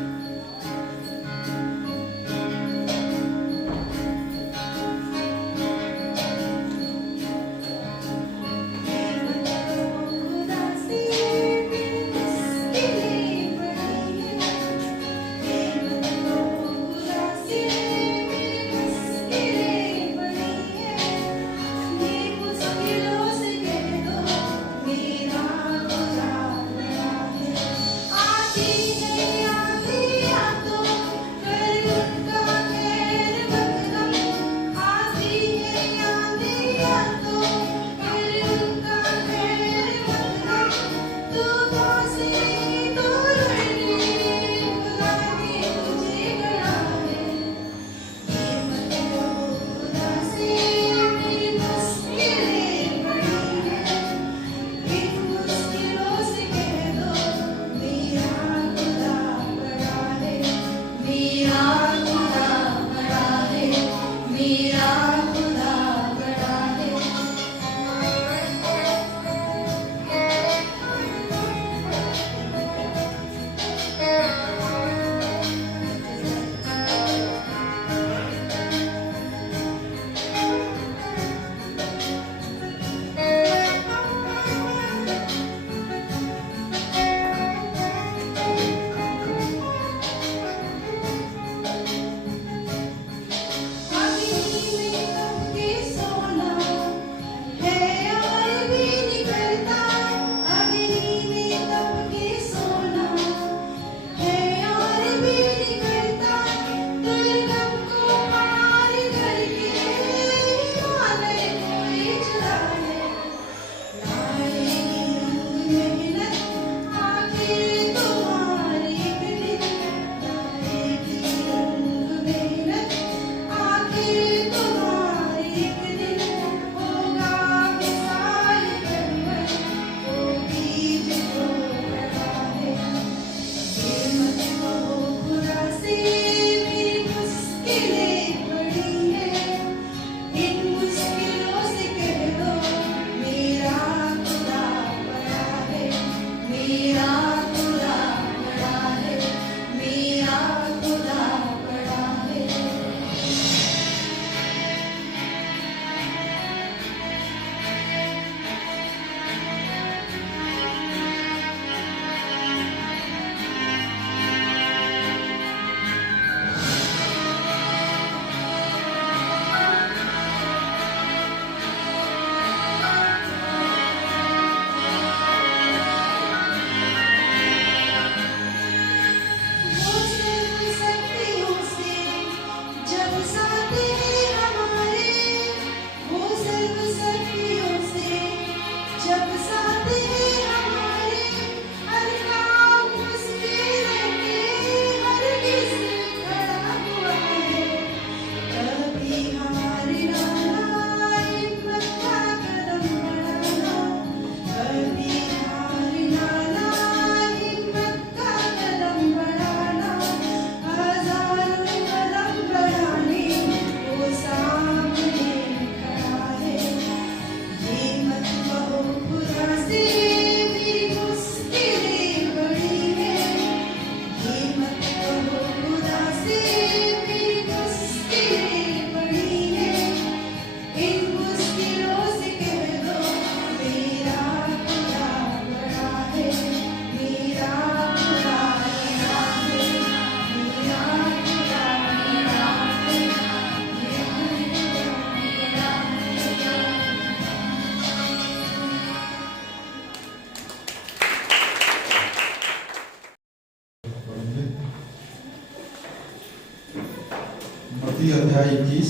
अध्याय 21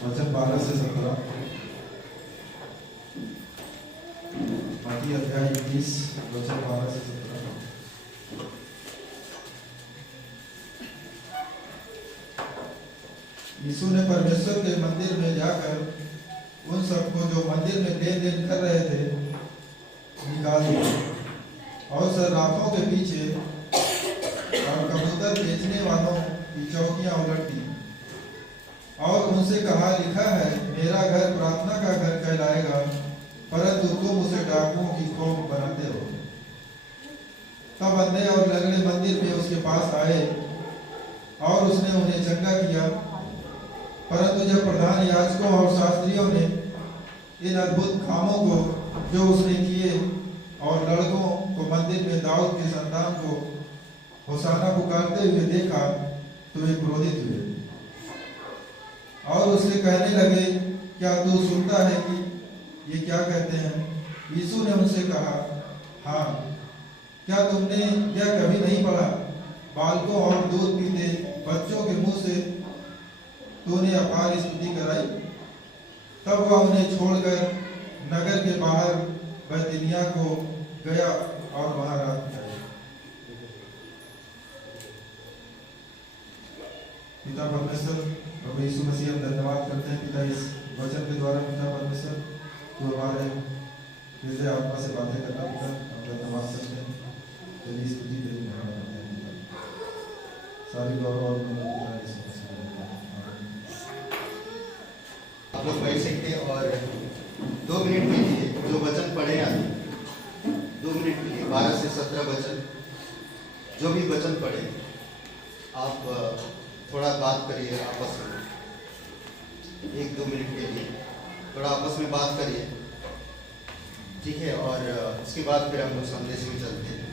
वचन 12 से 17। मत्ती अध्याय 21 वचन 12 से 17। यीशु ने परमेश्वर के मंदिर में जाकर उन सबको जो मंदिर में लेन देन कर रहे थे निकाल दिया और सर्राफों के पीछे और कबूतर बेचने वालों की चौकियां उलट दी और उनसे कहा, लिखा है, मेरा घर प्रार्थना का घर कहलाएगा, परंतु तुम उसे डाकुओं की खोप बनाते हो। तब अंधे और लंगड़े मंदिर में उसके पास आए और उसने उन्हें चंगा किया। परंतु जब प्रधान याजकों और शास्त्रियों ने इन अद्भुत कामों को जो उसने किए और लड़कों को मंदिर में दाऊद के संतान को होशाना पुकारते हुए देखा तो वे क्रोधित हुए और उससे कहने लगे, क्या तू सुनता है कि ये क्या कहते हैं? यीशु ने उनसे कहा, हाँ, क्या तुमने यह कभी नहीं पढ़ा, बालकों और दूध पीते बच्चों के मुंह से तूने अपार स्तुति कराई? तब वह उन्हें छोड़कर नगर के बाहर बैतनिय्याह को गया और वहां रात बिताई। पिता परमेश्वर प्रभु यीशु मसीह, हम धन्यवाद करते हैं पिता इस वचन के द्वारा। पिता परमेश्वर, तो हमारे हृदय आत्मा से बातें करना पिता, हम धन्यवाद करते हैं। तेरी स्तुति तेरी महिमा करते हैं पिता। सारी गौरव और महिमा पिता यीशु मसीह में है। आप लोग बैठ सकते हैं और 2 मिनट के लिए जो वचन पढ़े अभी 2 मिनट के लिए 12 से 17 वचन, जो भी वचन पढ़े आप थोड़ा बात करिए आपस में, 1-2 मिनट के लिए थोड़ा आपस में बात करिए, ठीक है? और उसके बाद फिर हम लोग संदेश में चलते हैं।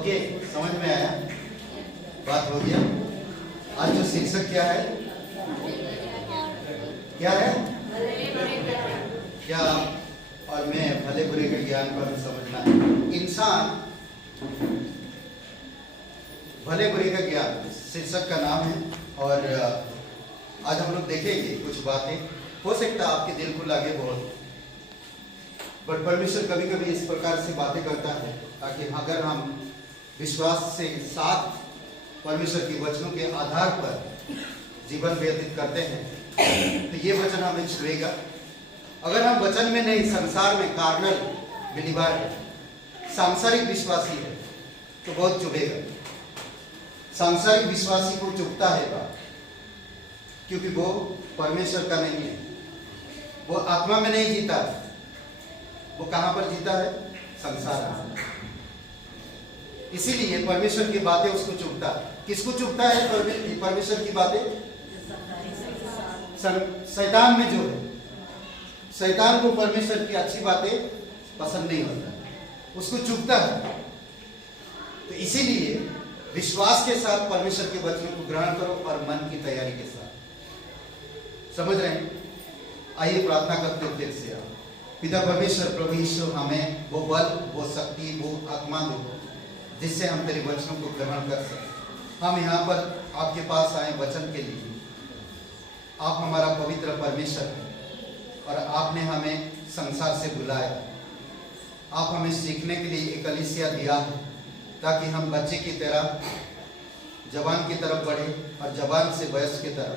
ओके, समझ में आया? बात हो गया। आज जो शीर्षक क्या है? क्या है? क्या और मैं भले बुरे के ज्ञान पर समझना। इंसान भले बुरे का ज्ञान शीर्षक का नाम है। और आज हम लोग देखेंगे कुछ बातें, हो सकता है आपके दिल को लगे बहुत, बट परमेश्वर कभी कभी इस प्रकार से बातें करता है ताकि अगर हम विश्वास से साथ परमेश्वर के वचनों के आधार पर जीवन व्यतीत करते हैं तो ये वचन हमें छुएगा। अगर हम वचन में नहीं, संसार में कार्नल बिलीवर है, सांसारिक विश्वासी है, तो बहुत चुभेगा। सांसारिक विश्वासी को चुभता है बात, क्योंकि वो परमेश्वर का नहीं है, वो आत्मा में नहीं जीता। वो कहां पर जीता है? संसार में। इसीलिए परमेश्वर की बातें उसको चुभता। किसको चुभता है परमेश्वर की बातें? शैतान में जो है, शैतान को परमेश्वर की अच्छी बातें पसंद नहीं होता, उसको चुभता है। तो इसीलिए विश्वास के साथ परमेश्वर के वचनों को ग्रहण करो और मन की तैयारी के साथ। समझ रहे हैं? आइए प्रार्थना करते हैं फिर से। पिता परमेश्वर, प्रभु यीशु, हमें वो बल, वो शक्ति, वो आत्मा दो जिससे हम तेरे वचनों को ग्रहण कर सकें। हम यहाँ पर आपके पास आए वचन के लिए। आप हमारा पवित्र परमेश्वर हैं और आपने हमें संसार से बुलाया। आप हमें सीखने के लिए एक कलीसिया दिया है ताकि हम बच्चे की तरह जवान की तरफ बढ़े और जवान से वयस्क की तरफ।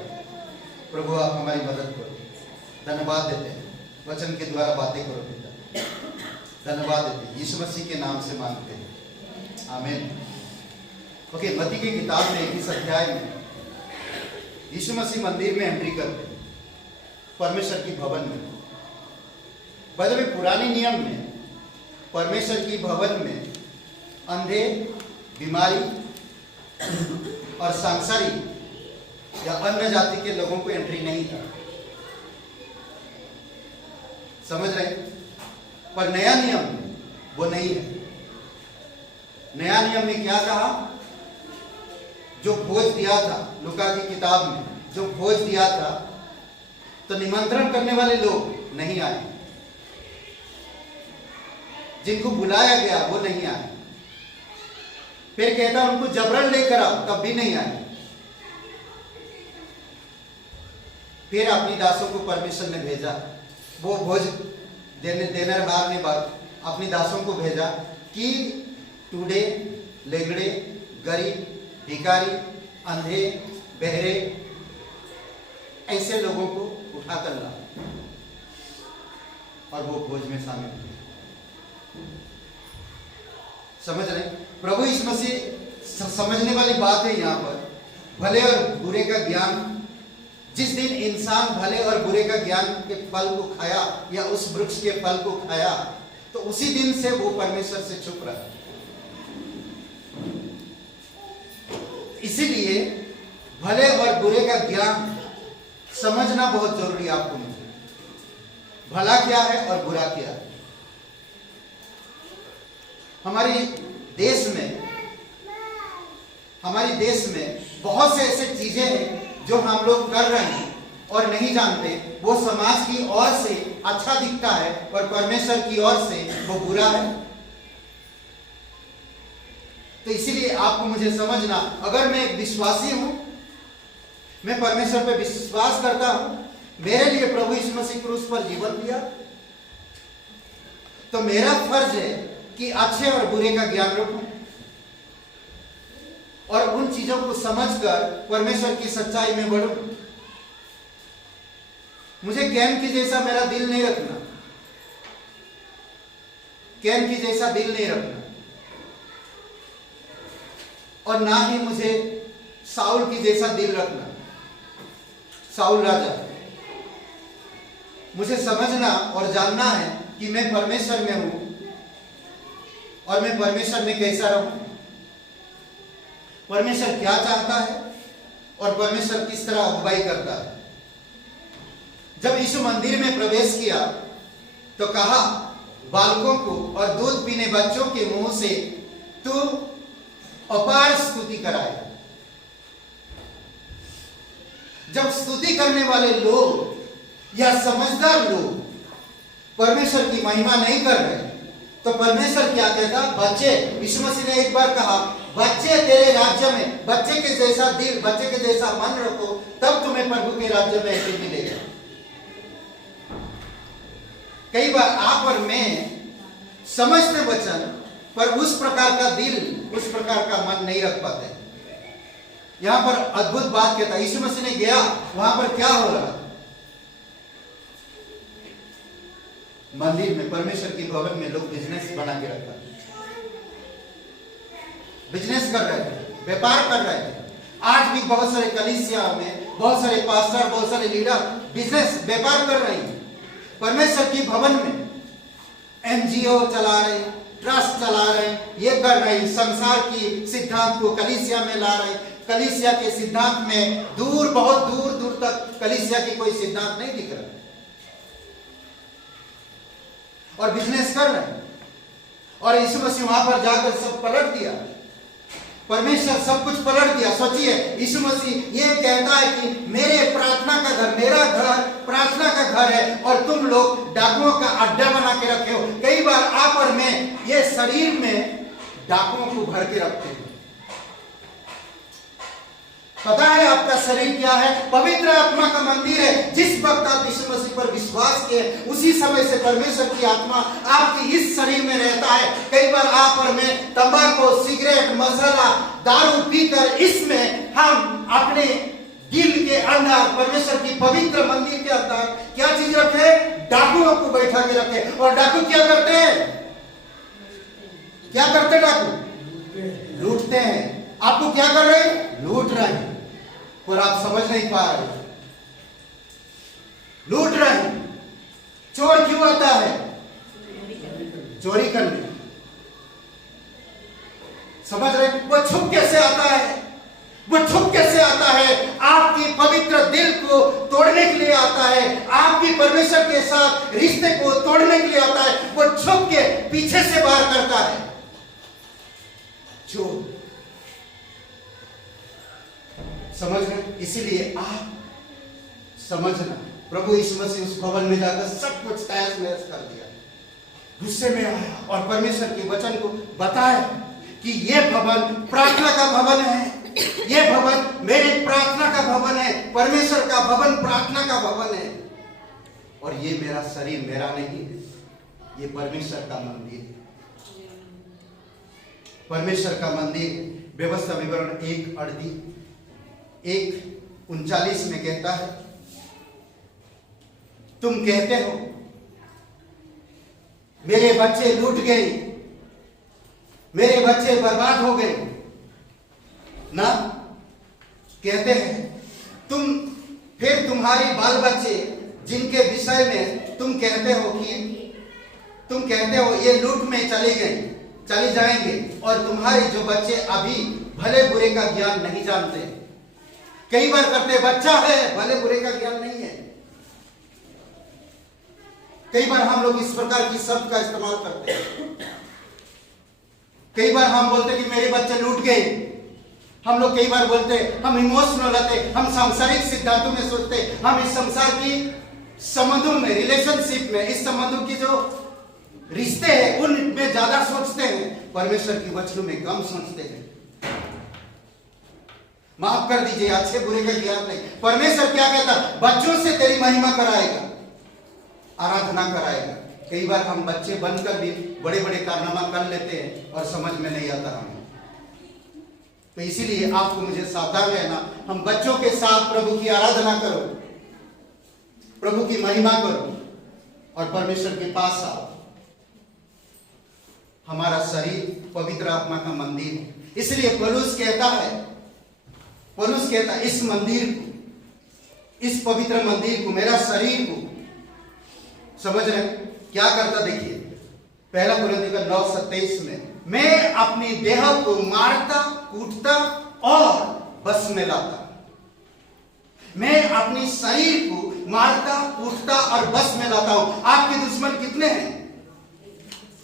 प्रभु आप हमारी मदद करो। धन्यवाद देते हैं, वचन के द्वारा बातें करो पिता। धन्यवाद देते हैं, यीशु मसीह के नाम से मांगते हैं, आमीन। ओके, मत्ती की किताब में 21 अध्याय में यीशु मसीह मंदिर में एंट्री करते हैं, परमेश्वर की भवन में। बल्कि पुराने नियम में परमेश्वर की भवन में अंधे, बीमारी और सांसारिक या अन्य जाति के लोगों को एंट्री नहीं था। समझ रहे? पर नया नियम में वो नहीं है। नया नियम में क्या कहा? जो भोज दिया था, लूका की किताब में जो भोज दिया था, तो निमंत्रण करने वाले लोग नहीं आए, जिनको बुलाया गया वो नहीं आए। फिर कहता उनको जबरन लेकर आओ, तब भी नहीं आए। फिर अपनी दासों को परमेश्वर ने भेजा, वो भोज देनहार ने अपनी दासों को भेजा कि टूडे, लेंगड़े, गरीब, भिखारी, अंधे, बहरे, ऐसे लोगों को उठाकर ला, और वो भोज में शामिल हुए। समझ रहे? प्रभु यीशु मसीह समझने वाली बात है यहाँ पर, भले और बुरे का ज्ञान। जिस दिन इंसान भले और बुरे का ज्ञान के फल को खाया या उस वृक्ष के फल को खाया, तो उसी दिन से वो परमेश्वर से छुप रहा है। इसीलिए भले और बुरे का ज्ञान समझना बहुत जरूरी है आपको मुझे। भला क्या है और बुरा क्या है। हमारे देश में बहुत से ऐसे चीजें हैं जो हम लोग कर रहे हैं और नहीं जानते। वो समाज की ओर से अच्छा दिखता है और परमेश्वर की ओर से वो बुरा है। तो इसीलिए आपको मुझे समझना, अगर मैं एक विश्वासी हूं, मैं परमेश्वर पे विश्वास करता हूं, मेरे लिए प्रभु यीशु मसीह क्रूस पर जीवन दिया, तो मेरा फर्ज है कि अच्छे और बुरे का ज्ञान रखूं और उन चीजों को समझकर परमेश्वर की सच्चाई में बढ़ूं। मुझे कैन की जैसा मेरा दिल नहीं रखना, कैन की जैसा दिल नहीं रखना, और ना ही मुझे साउल की जैसा दिल रखना, साउल राजा। मुझे समझना और जानना है कि मैं परमेश्वर में हूं और मैं परमेश्वर में कैसा रहूं, परमेश्वर क्या चाहता है और परमेश्वर किस तरह अगुवाई करता है। जब यीशु मंदिर में प्रवेश किया तो कहा, बालकों को और दूध पीने बच्चों के मुंह से तू अपार स्तुति कराए। जब स्तुति करने वाले लोग या समझदार लोग परमेश्वर की महिमा नहीं कर रहे, तो परमेश्वर क्या कहता? बच्चे, यीशु मसीह ने एक बार कहा, बच्चे तेरे राज्य में, बच्चे के जैसा दिल, बच्चे के जैसा मन रखो, तब तुम्हें प्रभु के राज्य में एंट्री मिलेगा। कई बार आप और मैं समझते वचन, पर उस प्रकार का दिल, उस प्रकार का मन नहीं रख पाते। यहां पर अद्भुत बात कहता, यीशु मसीह ने गया, वहां पर क्या हो रहा? मंदिर में, परमेश्वर की भवन में लोग बिजनेस बना के रखा, बिजनेस कर रहे थे, व्यापार कर रहे थे। आज भी बहुत सारे कलीसिया में बहुत सारे पास्टर, बहुत सारे लीडर बिजनेस, व्यापार कर रहे हैं। परमेश्वर की भवन में एनजीओ चला रहे हैं, ट्रस्ट चला रहे हैं, ये कर रहे हैं, संसार की सिद्धांत को कलीसिया में ला रहे हैं। कलीसिया के सिद्धांत में दूर, बहुत दूर दूर तक कलीसिया की कोई सिद्धांत नहीं दिख रहा, और बिजनेस कर रहे हैं। और यीशु मसीह वहां पर जाकर सब पलट दिया, परमेश्वर सब कुछ पलट दिया। सोचिए, यीशु मसीह ये कहता है कि मेरे प्रार्थना का घर, मेरा घर प्रार्थना का घर है, और तुम लोग डाकुओं का अड्डा बना के रखे हो। कई बार आप और मैं ये शरीर में डाकुओं को भर के रखते हैं। पता है आपका शरीर क्या है? पवित्र आत्मा का मंदिर है। जिस वक्त आप यीशु मसीह पर विश्वास किए, उसी समय से परमेश्वर की आत्मा आपकी इस शरीर में रहता है। कई बार आप और मैं तंबाकू, सिगरेट, मसाला, दारू पीकर इसमें हम अपने दिल के अंदर, परमेश्वर की पवित्र मंदिर के अंदर क्या चीज रखे? डाकुओं को बैठा के रखे। और डाकू क्या करते हैं? क्या करते डाकू? लूटते हैं। आपको क्या कर रहे हैं? लूट रहे हैं, पर आप समझ नहीं पा रहे। लूट रहे हैं। चोर क्यों आता है? चोरी करने। समझ रहे? वो छुप कैसे आता है? वो छुप कैसे आता है? आपकी पवित्र दिल को तोड़ने के लिए आता है, आपकी परमेश्वर के साथ रिश्ते को तोड़ने के लिए आता है। वो छुप के पीछे से वार करता है। चोर। समझ गए? इसीलिए आप समझना, प्रभु यीशु मसीह उस भवन में जाकर सब कुछ तहस नहस कर दिया, गुस्से में आया और परमेश्वर के वचन को बताया कि यह भवन प्रार्थना का भवन है, यह भवन मेरे प्रार्थना का भवन है, परमेश्वर का भवन प्रार्थना का भवन है, और ये मेरा शरीर मेरा नहीं है, ये परमेश्वर का मंदिर है। परमेश्वर का मंदिर। व्यवस्था विवरण 1:39 में कहता है, तुम कहते हो मेरे बच्चे लूट गए, मेरे बच्चे बर्बाद हो गए ना, कहते हैं तुम, फिर तुम्हारी बाल बच्चे जिनके विषय में तुम कहते हो ये लूट में चले जाएंगे, और तुम्हारे जो बच्चे अभी भले बुरे का ज्ञान नहीं जानते। कई बार करते बच्चा है, भले बुरे का ज्ञान नहीं है। कई बार हम लोग इस प्रकार की शब्द का इस्तेमाल करते हैं। कई बार हम बोलते कि मेरे बच्चे लूट गए। हम लोग कई बार बोलते, हम इमोशनल होते, हम सांसारिक सिद्धांतों में सोचते, हम इस संसार की संबंधों में, रिलेशनशिप में, इस संबंधों की जो रिश्ते हैं उनमें ज्यादा सोचते हैं, परमेश्वर की वचनों में कम सोचते हैं। माफ कर दीजिए, अच्छे बुरे का ज्ञान नहीं। परमेश्वर क्या कहता? बच्चों से तेरी महिमा कराएगा, आराधना कराएगा। कई बार हम बच्चे बनकर भी बड़े बड़े कारनामा कर लेते हैं और समझ में नहीं आता हमें। तो इसीलिए आपको मुझे सावधान रहना। हम बच्चों के साथ प्रभु की आराधना करो, प्रभु की महिमा करो और परमेश्वर के पास आओ। हमारा शरीर पवित्र आत्मा का मंदिर है। इसलिए पौलुस कहता है इस मंदिर को, इस पवित्र मंदिर को, मेरा शरीर को, समझ रहे क्या करता? देखिए 1 कुरिन्थियों 9:27 में, मैं अपनी देह को मारता, कूटता और बस में लाता। मैं अपनी शरीर को मारता, कूटता और बस में लाता हूं। आपके दुश्मन कितने हैं?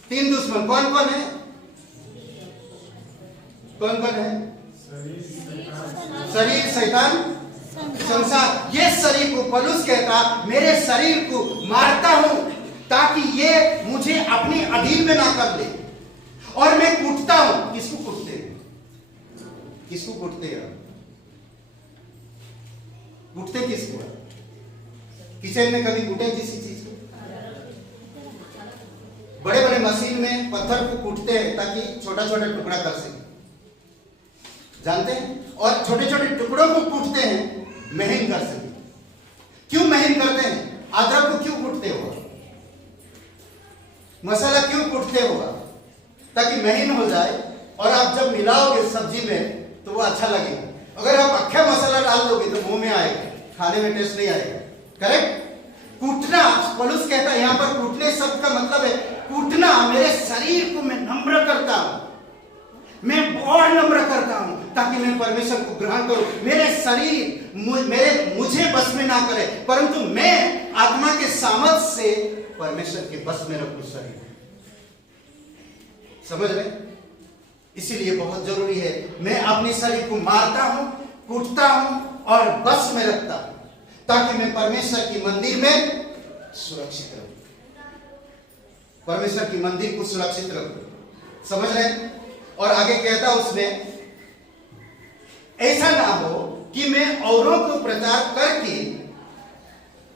3 दुश्मन। कौन कौन है? कौन कौन है? शरीर, शैतान, संसार। ये शरीर को पौलुस कहता, मेरे शरीर को मारता हूं ताकि ये मुझे अपनी अधीन में ना कर ले, और मैं कूटता हूं। किसको कूटते हैं? किसको कूटते हैं? कूटते किसको? किचन में कभी कूटे किसी चीज को? बड़े बड़े मशीन में पत्थर को कूटते हैं ताकि छोटा छोटा टुकड़ा कर सके, जानते हैं? और छोटे छोटे टुकड़ों को कूटते हैं महीन कर सके। क्यों महीन करते हैं? अदरक को क्यों कूटते हो? मसाला क्यों कूटते हो? ताकि महीन हो जाए और आप जब मिलाओगे सब्जी में तो वो अच्छा लगेगा। अगर आप अक्खा मसाला डाल दोगे तो मुंह में आएगा, खाने में टेस्ट नहीं आएगा। करेक्ट? कूटना, पौलुस कहता है यहां पर कूटने शब्द का मतलब है कूटना। मेरे शरीर को मैं नम्र करता हूं, मैं और नम्र करता हूं ताकि मैं परमेश्वर को ग्रहण करूं। मेरे शरीर मुझे बस में ना करे, परंतु मैं आत्मा के सामर्थ्य से परमेश्वर के बस में रखूं शरीर। समझ रहे? इसीलिए बहुत जरूरी है, मैं अपने शरीर को मारता हूं, कूटता हूं और बस में रखता हूं ताकि मैं परमेश्वर की मंदिर में सुरक्षित रहूं, परमेश्वर की मंदिर को सुरक्षित रखूं। समझ रहे? और आगे कहता उसमें, ऐसा ना हो कि मैं औरों को प्रचार करके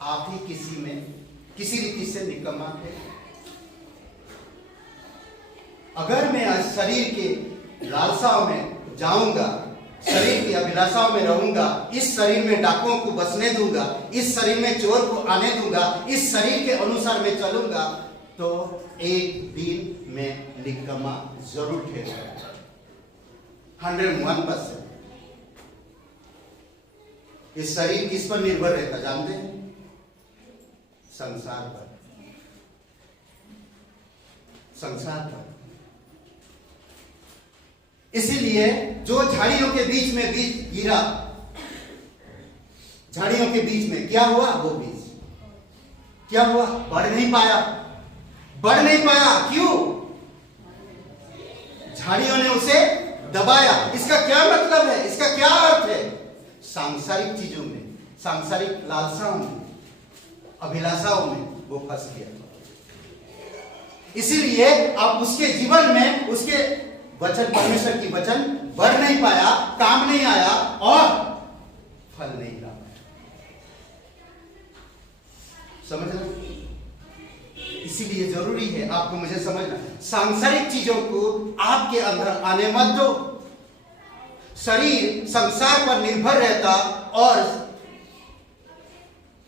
आप ही किसी रीति से निकम्मा थे। अगर मैं आज शरीर के लालसाओं में जाऊंगा, शरीर की अभिलाषाओं में रहूंगा, इस शरीर में डाकुओं को बसने दूंगा, इस शरीर में चोर को आने दूंगा, इस शरीर के अनुसार मैं चलूंगा, तो एक दिन मैं निकम्मा जरूर ठहरूंगा। 101%। ये शरीर किस पर निर्भर रहता जानते हैं? संसार पर, संसार पर। इसीलिए जो झाड़ियों के बीच में बीज गिरा, झाड़ियों के बीच में क्या हुआ? वो बीज क्या हुआ? बढ़ नहीं पाया, बढ़ नहीं पाया। क्यों? झाड़ियों ने उसे दबाया। इसका क्या मतलब है? इसका क्या अर्थ है? सांसारिक चीजों में, सांसारिक लालसाओं में, अभिलाषाओं में वो फंस गया। इसीलिए अब उसके जीवन में उसके वचन, परमेश्वर की वचन बढ़ नहीं पाया, काम नहीं आया और फल नहीं ला। समझ रहे? इसीलिए जरूरी है आपको मुझे समझना, सांसारिक चीजों को आपके अंदर आने मत दो। शरीर संसार पर निर्भर रहता और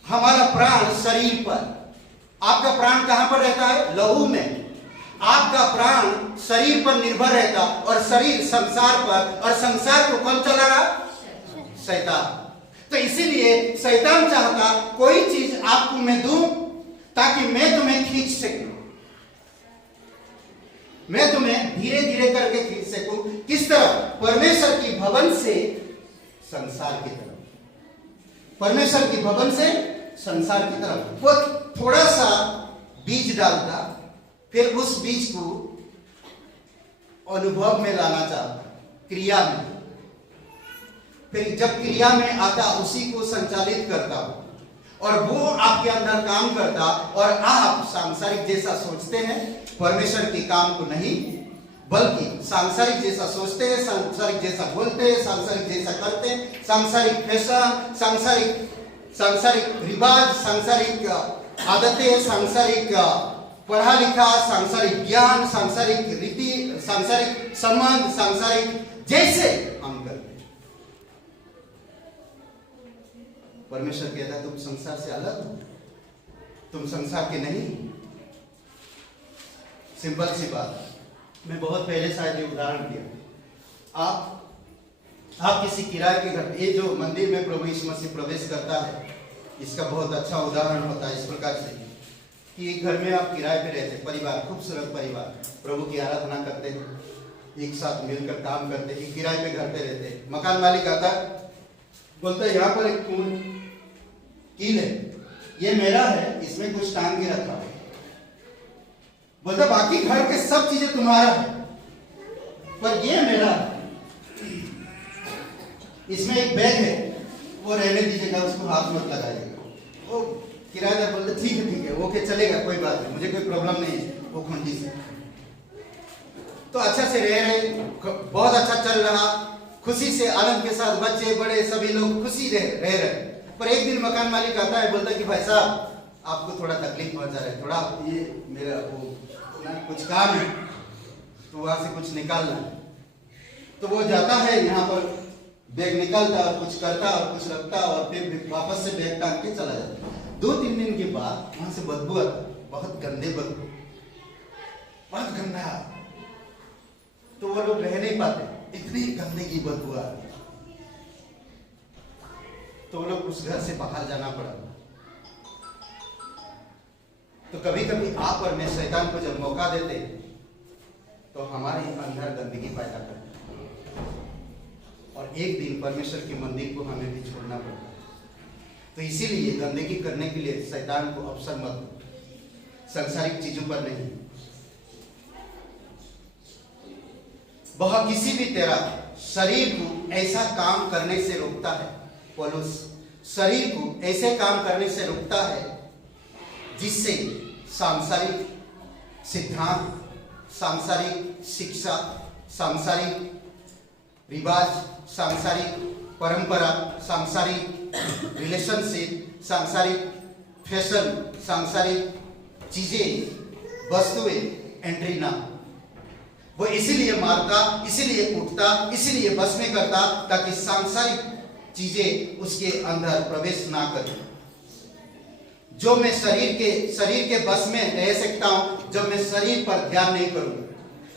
हमारा प्राण शरीर पर। आपका प्राण कहां पर रहता है? लहू में। आपका प्राण शरीर पर निर्भर रहता और शरीर संसार पर, और संसार को कौन चला रहा? शैतान। तो इसीलिए शैतान चाहता कोई चीज आपको मैं दूं ताकि मैं तुम्हें खींच सकूं, मैं तुम्हें धीरे धीरे करके खींच सकूं। किस तरफ? परमेश्वर की भवन से संसार की तरफ, परमेश्वर की भवन से संसार की तरफ। वो थोड़ा सा बीज डालता, फिर उस बीज को अनुभव में लाना चाहता, क्रिया में। फिर जब क्रिया में आता उसी को संचालित करता और वो आपके अंदर काम करता और आप सांसारिक जैसा सोचते हैं, परमेश्वर के काम को नहीं, बल्कि सांसारिक जैसा सोचते हैं, सांसारिक जैसा बोलते हैं, सांसारिक जैसा करते हैं, सांसारिक फैशन, सांसारिक रिवाज, सांसारिक आदतें, सांसारिक पढ़ा लिखा, सांसारिक ज्ञान, सांसारिक रीति, सांसारिक संबंध, सांसारिक जैसे हम करते हैं। परमेश्वर कहता तुम संसार से अलग हो, तुम संसार के नहीं। सिंपल सी बात, मैं बहुत पहले शायद ये उदाहरण दिया। आप किसी किराए के घर, ये जो मंदिर में प्रभु यीशु मसीह प्रवेश करता है, इसका बहुत अच्छा उदाहरण होता है इस प्रकार से कि एक घर में आप किराए पे रहते, परिवार, खूबसूरत परिवार, प्रभु की आराधना करते हैं, एक साथ मिलकर काम करते हैं, किराए पे घर पे रहते हैं। मकान मालिक आता, बोलता है यहाँ पर एक कील है, ये मेरा है, इसमें कुछ टांग के रखा है। बोलता बाकी घर के सब चीजें तुम्हारा है, पर ये मेरा है। इसमें एक बैग है, वो रहने दीजिएगा, उसको हाथ मत लगाइएगा। वो किराएदार बोलते ठीक है, ओके चलेगा, कोई बात नहीं, मुझे कोई प्रॉब्लम नहीं है वो खुंडी से। तो अच्छा से रह रहे, बहुत अच्छा चल रहा, खुशी से आनंद के साथ बच्चे बड़े सभी लोग खुशी रह रहे। पर एक दिन मकान मालिक आता है, बोलता है कि भाई साहब आपको थोड़ा तकलीफ पहुंचा रहे, थोड़ा ये मेरा वो कुछ काम है, तो वहां से कुछ निकालना है। तो वो जाता है, यहाँ पर बैग निकालता और कुछ करता और कुछ रखता और फिर वापस से बैग टांग के चला जाता। 2-3 दिन के बाद वहां से बदबू आता, बहुत गंदे बदबू, बहुत गंदा। तो वो लोग रह नहीं पाते, इतनी गंदगी बदबू आ रही। तो वो लोग उस घर से बाहर जाना पड़ा। तो कभी कभी आप और मैं शैतान को जब मौका देते तो हमारे अंदर गंदगी पैदा करते, और एक दिन परमेश्वर के मंदिर को हमें भी छोड़ना पड़ता। तो इसीलिए गंदगी करने के लिए शैतान को अवसर मत दो, सांसारिक चीजों पर नहीं। वह किसी भी तरह शरीर को ऐसा काम करने से रोकता है। पौलुस शरीर को ऐसे काम करने से रोकता है जिससे सांसारिक सिद्धांत, सांसारिक शिक्षा, सांसारिक रिवाज, सांसारिक परंपरा, सांसारिक रिलेशनशिप, सांसारिक फैशन, सांसारिक चीजें, वस्तुएं एंट्री ना। वो इसीलिए मारता, इसीलिए कूटता, इसीलिए बस में करता ताकि सांसारिक चीजें उसके अंदर प्रवेश ना करें। जो मैं शरीर के बस में रह सकता हूं, जब मैं शरीर पर ध्यान नहीं करूंगा,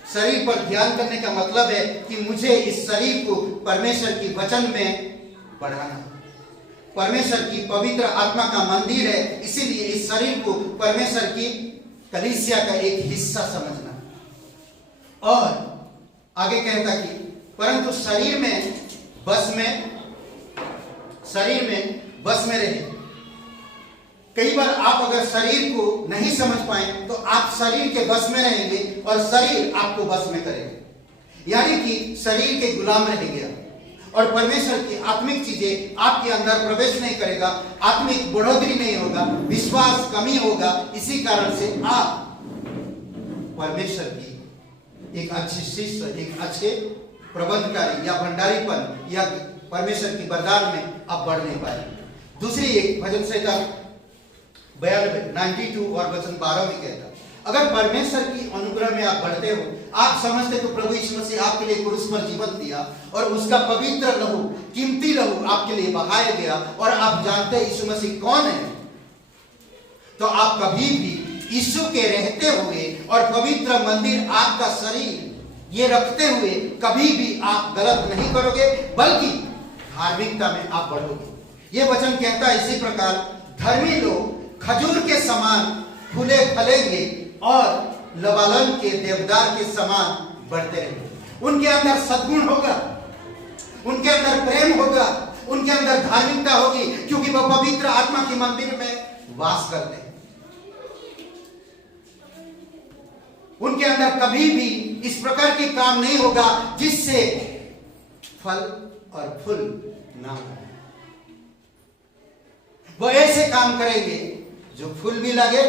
शरीर पर ध्यान करने का मतलब है कि मुझे इस शरीर को परमेश्वर की वचन में बढ़ाना। परमेश्वर की पवित्र आत्मा का मंदिर है, इसीलिए इस शरीर को परमेश्वर की कलीसिया का एक हिस्सा समझना। और आगे कहता कि परंतु शरीर में बस में रहे। कई बार आप अगर शरीर को नहीं समझ पाए तो आप शरीर के बस में रहेंगे और शरीर आपको बस में करेगा, यानी कि शरीर के गुलाम रहेंगे और परमेश्वर की आत्मिक चीजें आपके अंदर प्रवेश नहीं करेगा, आत्मिक बढ़ोतरी नहीं होगा, विश्वास कमी होगा। इसी कारण से आप परमेश्वर की एक अच्छी शिष्य, एक अच्छे प्रबंधकारी या भंडारीपन या परमेश्वर की वरदान में आप बढ़ नहीं पाएंगे। दूसरी एक भजन संहिता 92 और वचन 12 में कहता, अगर परमेश्वर की अनुग्रह में आप बढ़ते हो, आप समझते तो प्रभु यीशु मसीह आपके लिए क्रूस पर जीवन दिया और उसका पवित्र लहू, कीमती लहू आपके लिए बहाया गया और आप जानते हैं यीशु मसीह कौन है, तो आप कभी भी यीशु के रहते हुए और पवित्र मंदिर आपका शरीर ये रखते हुए कभी भी आप गलत नहीं करोगे, बल्कि धार्मिकता में आप बढ़ोगे। ये वचन कहता है इसी प्रकार धर्मी लोग खजूर के समान फूले फलेंगे और लबालन के देवदार के समान बढ़ते रहेंगे। उनके अंदर सद्गुण होगा, उनके अंदर प्रेम होगा, उनके अंदर धार्मिकता होगी, क्योंकि वह पवित्र आत्मा के मंदिर में वास करते हैं। उनके अंदर कभी भी इस प्रकार के काम नहीं होगा जिससे फल और फूल ना हो। वो ऐसे काम करेंगे जो फूल भी लगे,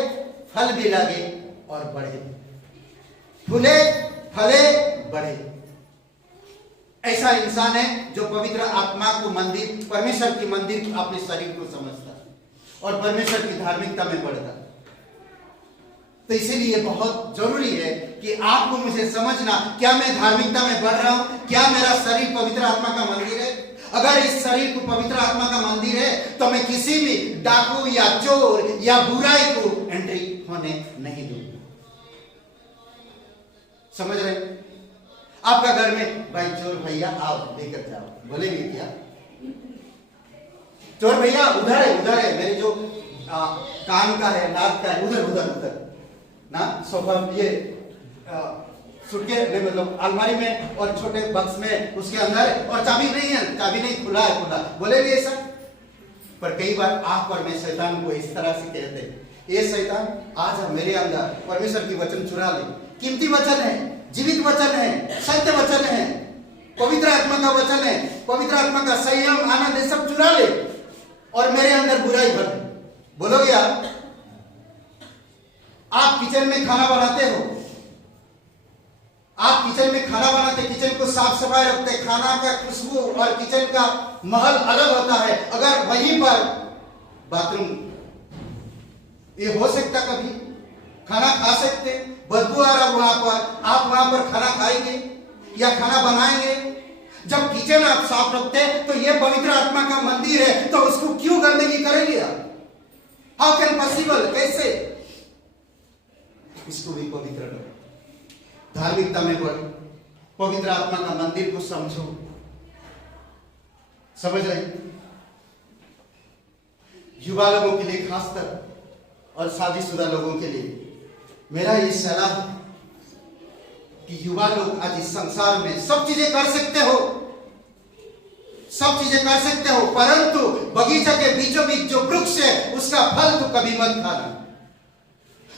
फल भी लगे और बढ़े, फूले फले बढ़े। ऐसा इंसान है जो पवित्र आत्मा को मंदिर, परमेश्वर की मंदिर अपने शरीर को समझता है और परमेश्वर की धार्मिकता में बढ़ता है। तो इसीलिए बहुत जरूरी है कि आपको मुझे समझना, क्या मैं धार्मिकता में बढ़ रहा हूं, क्या मेरा शरीर पवित्र आत्मा का मंदिर है। अगर इस शरीर को पवित्र आत्मा का मंदिर है तो मैं किसी भी डाकू या चोर या बुराई को एंट्री होने नहीं दूंगा। समझ रहे? आपका घर में भाई चोर भैया आओ लेकर जाओ, बोलेंगे क्या? चोर भैया उधर है मेरे जो कान का है, नाक का है, उधर ना सोफा, ये सूटकेस मतलब अलमारी में और छोटे बक्स में उसके अंदर, और चाबी नहीं खुला है, बोलेंगे ऐसा। पर कई बार आप और मैं शैतान को इस तरह से कहते हैं, ये शैतान आज मेरे अंदर परमेश्वर की वचन चुरा ले। कीमती वचन है, जीवित वचन है, सत्य वचन है, पवित्र आत्मा का वचन है, पवित्र आत्मा का संयम आनंद ये सब चुरा ले और मेरे अंदर बुराई भर दे। बोलोगे आप किचन में खाना बनाते हो, आप किचन में खाना बनाते, किचन को साफ सफाई रखते, खाना का खुशबू और किचन का महल अलग होता है। अगर वहीं पर बाथरूम, ये हो सकता कभी खाना खा सकते, बदबू आ रहा वहां पर, आप वहां पर खाना खाएंगे या खाना बनाएंगे। जब किचन आप साफ रखते तो ये पवित्र आत्मा का मंदिर है, तो उसको क्यों गंदगी करेंगे आप? How can possible? कैसे? इसको भी पवित्र रखो, धार्मिकता में बढ़ो, पवित्र आत्मा का मंदिर को समझो। समझ रहे? युवा लोगों के लिए खासकर और शादीशुदा लोगों के लिए मेरा ये सलाह है कि युवा लोग आज इस संसार में सब चीजें कर सकते हो, परंतु बगीचा के बीचों बीच जो वृक्ष है उसका फल तो कभी मत खाना।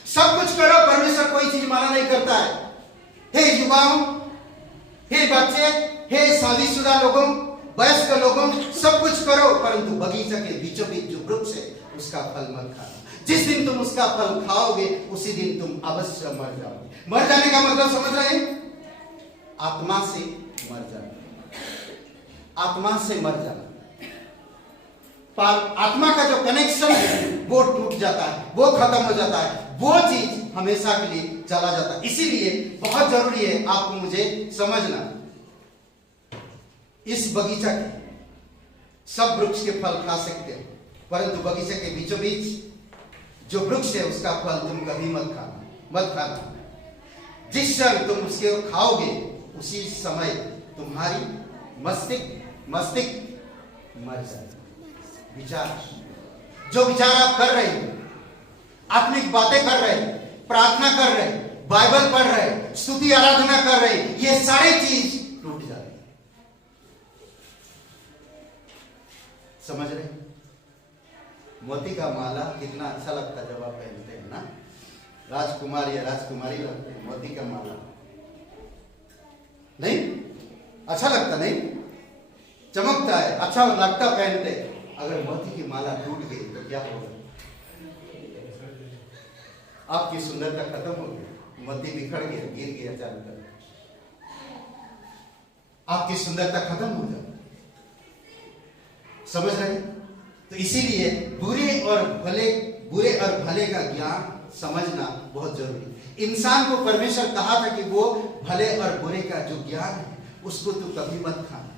सब कुछ करो, परमेश्वर कोई चीज माना नहीं करता है। हे युवाओं, हे बच्चे, हे शादीशुदा लोगों, वयस्क लोगों, सब कुछ करो, परंतु बगीचा के बीचों बीच जो वृक्ष है उसका फल मत खाना। जिस दिन तुम उसका फल खाओगे उसी दिन तुम अवश्य मर जाओगे। मर जाने का मतलब समझ रहे हैं? आत्मा से मर जाना, आत्मा से मर जाना। आत्मा का जो कनेक्शन है वो टूट जाता है, वो खत्म हो जाता है, वो चीज हमेशा के लिए चला जाता है। इसीलिए बहुत जरूरी है आपको मुझे समझना, इस बगीचा के सब वृक्ष के फल खा सकते हो, परंतु बगीचा के बीचों बीच जो वृक्ष है उसका फल तुम कभी मत खाना। जिस क्षण तुम उसके खाओगे उसी समय तुम्हारी मस्तिष्क मर जाएगा। विचार, जो विचार आप कर रहे हो, आत्मिक बातें कर रहे, प्रार्थना कर रहे, बाइबल पढ़ रहे, स्तुति आराधना कर रहे, ये सारी चीज टूट जाती। समझ रहे? मोती का माला कितना अच्छा लगता है जब आप पहनते हैं ना, राजकुमार या राजकुमारी लगते हैं, मोती का माला नहीं अच्छा लगता? नहीं चमकता है, अच्छा लगता पहनते। अगर मोती की माला टूट गई तो क्या होगा? आपकी सुंदरता खत्म हो गई, मोती बिखर गया, गिर गया चारों तरफ, आपकी सुंदरता खत्म हो जाती। समझ रहे? तो इसीलिए बुरे और भले का ज्ञान समझना बहुत जरूरी। इंसान को परमेश्वर कहा था कि वो भले और बुरे का जो ज्ञान है उसको तू कभी मत खाना,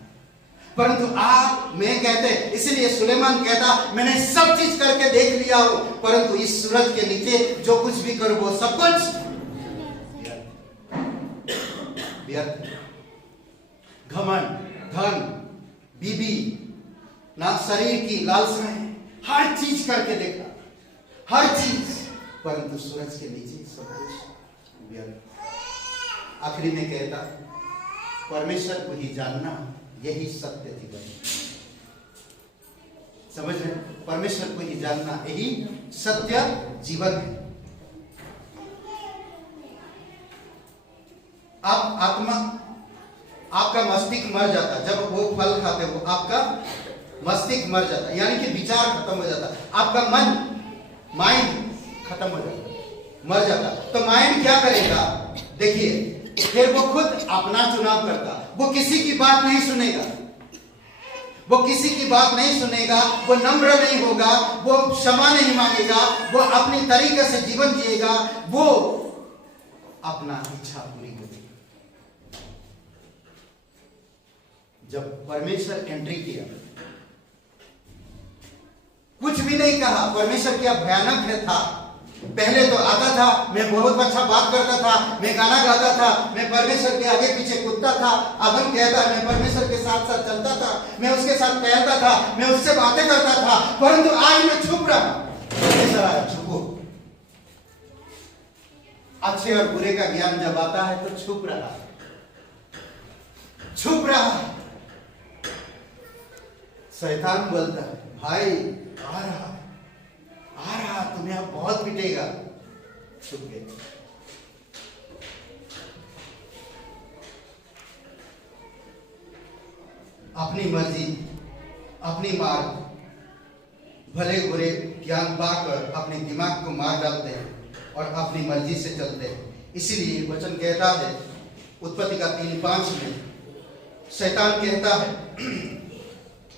परंतु आप मैं कहते, इसलिए सुलेमान कहता मैंने सब चीज करके देख लिया हूं, परंतु इस सूरज के नीचे जो कुछ भी करो वो सब कुछ व्यर्थ। घमंड, धन, बीबी, ना शरीर की लालसाएं, हर चीज करके देखा, हर चीज, परंतु सूरज के नीचे सब कुछ व्यर्थ। आखिरी में कहता परमेश्वर को ही जानना यही सत्य जीवन। समझ रहे? परमेश्वर को ही जानना यही सत्य जीवन है। आप आत्मा, आपका मस्तिष्क मर जाता जब वो फल खाते हो, आपका मस्तिष्क मर जाता, यानी कि विचार खत्म हो जाता, आपका माइंड खत्म हो जाता, मर जाता। तो माइंड क्या करेगा? देखिए, फिर वो खुद अपना चुनाव करता, वो किसी की बात नहीं सुनेगा, वो किसी की बात नहीं सुनेगा, वो नम्र नहीं होगा, वो क्षमा नहीं मांगेगा, वो अपनी तरीके से जीवन जिएगा, वो अपना इच्छा पूरी करेगा। जब परमेश्वर एंट्री किया, कुछ भी नहीं कहा, परमेश्वर क्या भयानक है था। पहले तो आता था, मैं बहुत अच्छा बात करता था, मैं गाना गाता था, मैं परमेश्वर के आगे पीछे कूदता था। आदम कहता है मैं परमेश्वर के साथ साथ चलता था, मैं उसके साथ टहलता था, मैं उससे बातें करता था, परंतु आज मैं छुप रहा। परमेश्वर आया, छुपो। अच्छे और बुरे का ज्ञान जब आता है तो छुप रहा, छुप रहा। शैतान बोलता है भाई आ रहा तुम्हें अब बहुत पिटेगा। छुप गए। अपनी मर्जी, अपनी मार्ग, भले बुरे ज्ञान पाकर अपने दिमाग को मार डालते हैं और अपनी मर्जी से चलते हैं। इसीलिए वचन कहता है उत्पत्ति का 3:5 में शैतान कहता है,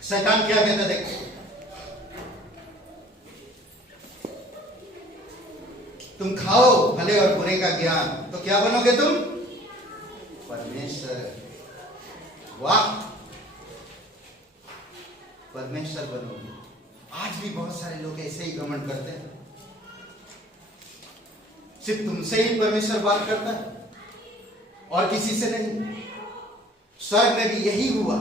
शैतान क्या कहता है? देखो, तुम खाओ भले और बुरे का ज्ञान तो क्या बनोगे तुम? परमेश्वर। वाह, परमेश्वर बनोगे। आज भी बहुत सारे लोग ऐसे ही घमंड करते हैं, सिर्फ तुमसे ही परमेश्वर बात करता है और किसी से नहीं। स्वर्ग में भी यही हुआ,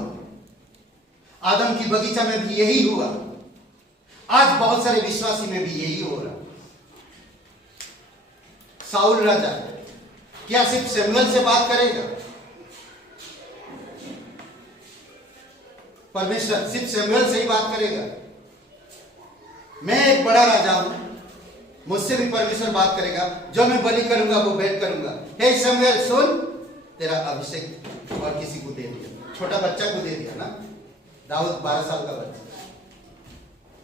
आदम की बगीचा में भी यही हुआ, आज बहुत सारे विश्वासी में भी यही हो रहा। साउल राजा क्या सिर्फ सैमुअल से बात करेगा? परमेश्वर सिर्फ सैमुअल से ही बात करेगा? मैं एक बड़ा राजा हूं, मुझसे भी परमेश्वर बात करेगा, जो मैं बलि करूंगा वो भेंट करूंगा। हे सैमुअल सुन, तेरा अभिषेक और किसी को दे दिया, छोटा बच्चा को दे दिया ना, दाऊद 12 साल का बच्चा,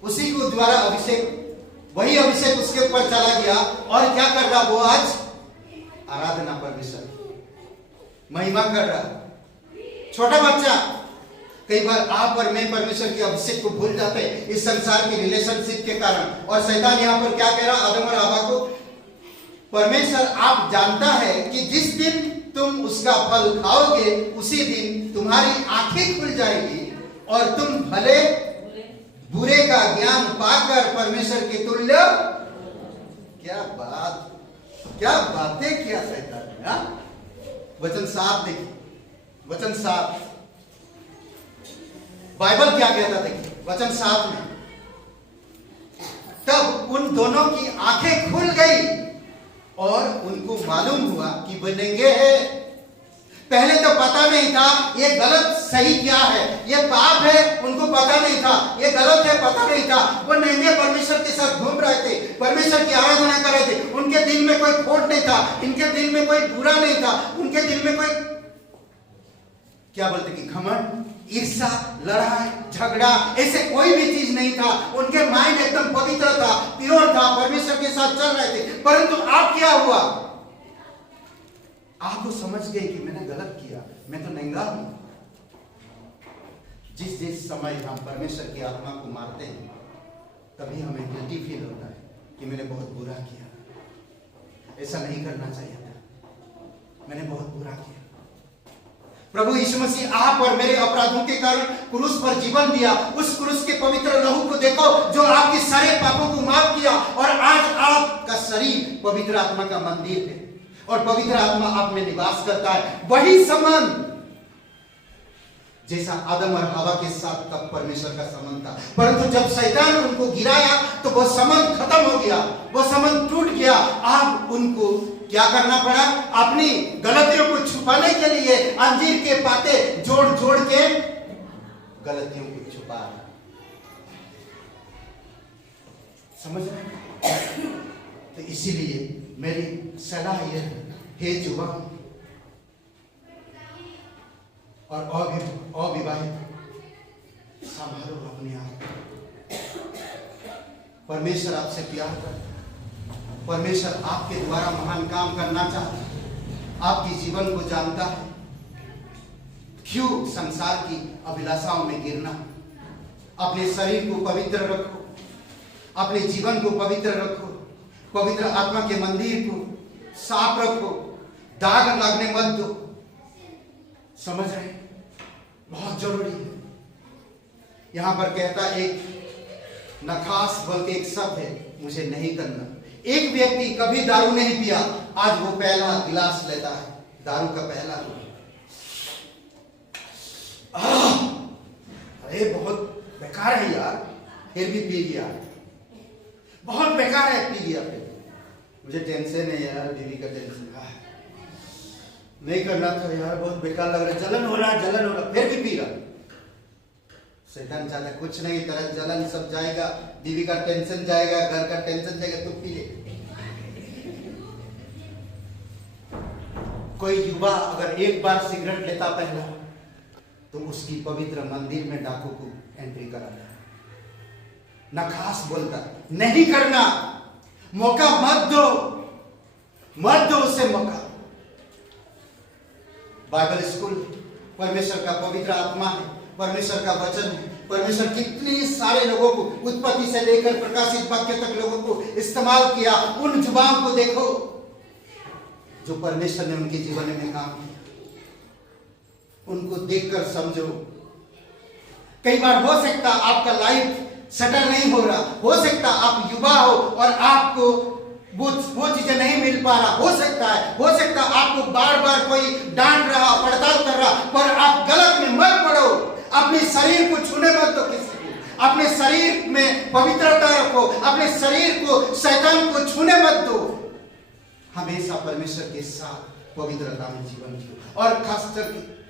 उसी को द्वारा अभिषेक, वही अभिषेक उसके ऊपर चला गया और क्या कर रहा वो आज? आराधना, परमेश्वर महिमा कर रहा। छोटा बच्चा, कई बार आप और मैं परमेश्वर के अभिषेक को भूल जाते हैं इस संसार की रिलेशनशिप के कारण। और शैतान यहाँ पर क्या कह रहा आदम और हवा को? परमेश्वर आप जानता है कि जिस दिन तुम उसका फल खाओगे उसी दिन तुम्हारी आंखें खुल जाएगी और तुम भले बुरे का ज्ञान पाकर परमेश्वर के तुल्य। क्या बात, क्या बातें किया शैतान ने। वचन 7 देखिए, वचन 7 बाइबल क्या कहता देखिए, वचन 7 में, तब उन दोनों की आंखें खुल गई और उनको मालूम हुआ कि वे नंगे हैं। पहले तो पता नहीं था ये गलत सही क्या है, ये पाप है, उनको पता नहीं था, ये गलत है, पता नहीं था। वो नंगे परमेश्वर के साथ घूम रहे थे, परमेश्वर की आराधना कर रहे थे। उनके दिल में कोई खोट नहीं था, इनके दिल में कोई बुरा नहीं था, उनके दिल में कोई क्या बोलते कि घमंड, ईर्ष्या, लड़ाई, झगड़ा, ऐसे कोई भी चीज नहीं था। उनके माइंड एकदम पवित्र था, प्योर था, परमेश्वर के साथ चल रहे थे। परंतु अब क्या हुआ, आप वो समझ गए कि मैंने गलत किया, मैं तो नंगा हूं। जिस समय हम परमेश्वर की आत्मा को मारते हैं, तभी हमें गिल्टी फील होता है कि मैंने बहुत बुरा किया, ऐसा नहीं करना चाहिए था, मैंने बहुत बुरा किया। प्रभु यीशु मसीह आप और मेरे अपराधों के कारण क्रूस पर जीवन दिया। उस क्रूस के पवित्र लहू को देखो जो आपके सारे पापों को माफ किया, और आज आपका शरीर पवित्र आत्मा का मंदिर है और पवित्र आत्मा आप में निवास करता है। वही संबंध जैसा आदम और हवा के साथ तब परमेश्वर का संबंध था, परंतु जब शैतान उनको गिराया तो वो संबंध खत्म हो गया, वो संबंध टूट गया। अब उनको क्या करना पड़ा, अपनी गलतियों को छुपाने के लिए अंजीर के पाते जोड़ जोड़ के गलतियों को छुपा। समझ रहे? तो इसीलिए मेरी सलाह यह है, हे जुबान और अविवाहित, संभालो अपने आप। परमेश्वर आपसे प्यार करता है, परमेश्वर आपके द्वारा महान काम करना चाहता है, आपके जीवन को जानता है। क्यों संसार की अभिलाषाओं में गिरना? अपने शरीर को पवित्र रखो, अपने जीवन को पवित्र रखो, पवित्र आत्मा के मंदिर को साफ रखो, दाग लगने मत दो। समझ रहे? बहुत जरूरी है। यहां पर कहता एक नखास बोल के एक शब्द है, मुझे नहीं करना। एक व्यक्ति कभी दारू नहीं पिया, आज वो पहला गिलास लेता है, दारू का पहला। अरे बहुत बेकार है यार, फिर भी पी गया, बहुत बेकार है, पी गया। फिर मुझे टेंशन है यार, बीवी का टेंशन है, नहीं करना था यार, बहुत बेकार लग रहा है, जलन हो रहा, फिर भी पी रहा। शैतान चाहता कुछ नहीं, तरह जलन सब जाएगा, बीवी का टेंशन जाएगा, घर का टेंशन जाएगा, तो पी ले। कोई युवा अगर एक बार सिगरेट लेता पहला, तो उसकी पवित्र मंदिर में डाकू को एंट्री कराता, नखास बोलता नहीं करना, मौका मत दो उसे मौका। बाइबल स्कूल परमेश्वर का पवित्र आत्मा है, परमेश्वर का वचन है। परमेश्वर कितने सारे लोगों को उत्पत्ति से लेकर प्रकाशित वाक्य तक लोगों को इस्तेमाल किया। उन जुबान को देखो जो परमेश्वर ने उनके जीवन में काम किया, उनको देखकर समझो। कई बार हो सकता आपका लाइफ सेटल नहीं हो रहा, हो सकता आप युवा हो और आपको वो चीजें नहीं मिल पा रहा, हो सकता आपको बार बार कोई डांट रहा, पड़ताल कर रहा, पर आप गलत में मत पड़ो। अपने शरीर को छूने मत दो किसी को, अपने शरीर में पवित्रता रखो, अपने शरीर को शैतान को छूने मत दो। हमेशा परमेश्वर के साथ पवित्रता में जीवन जियो। और खासकर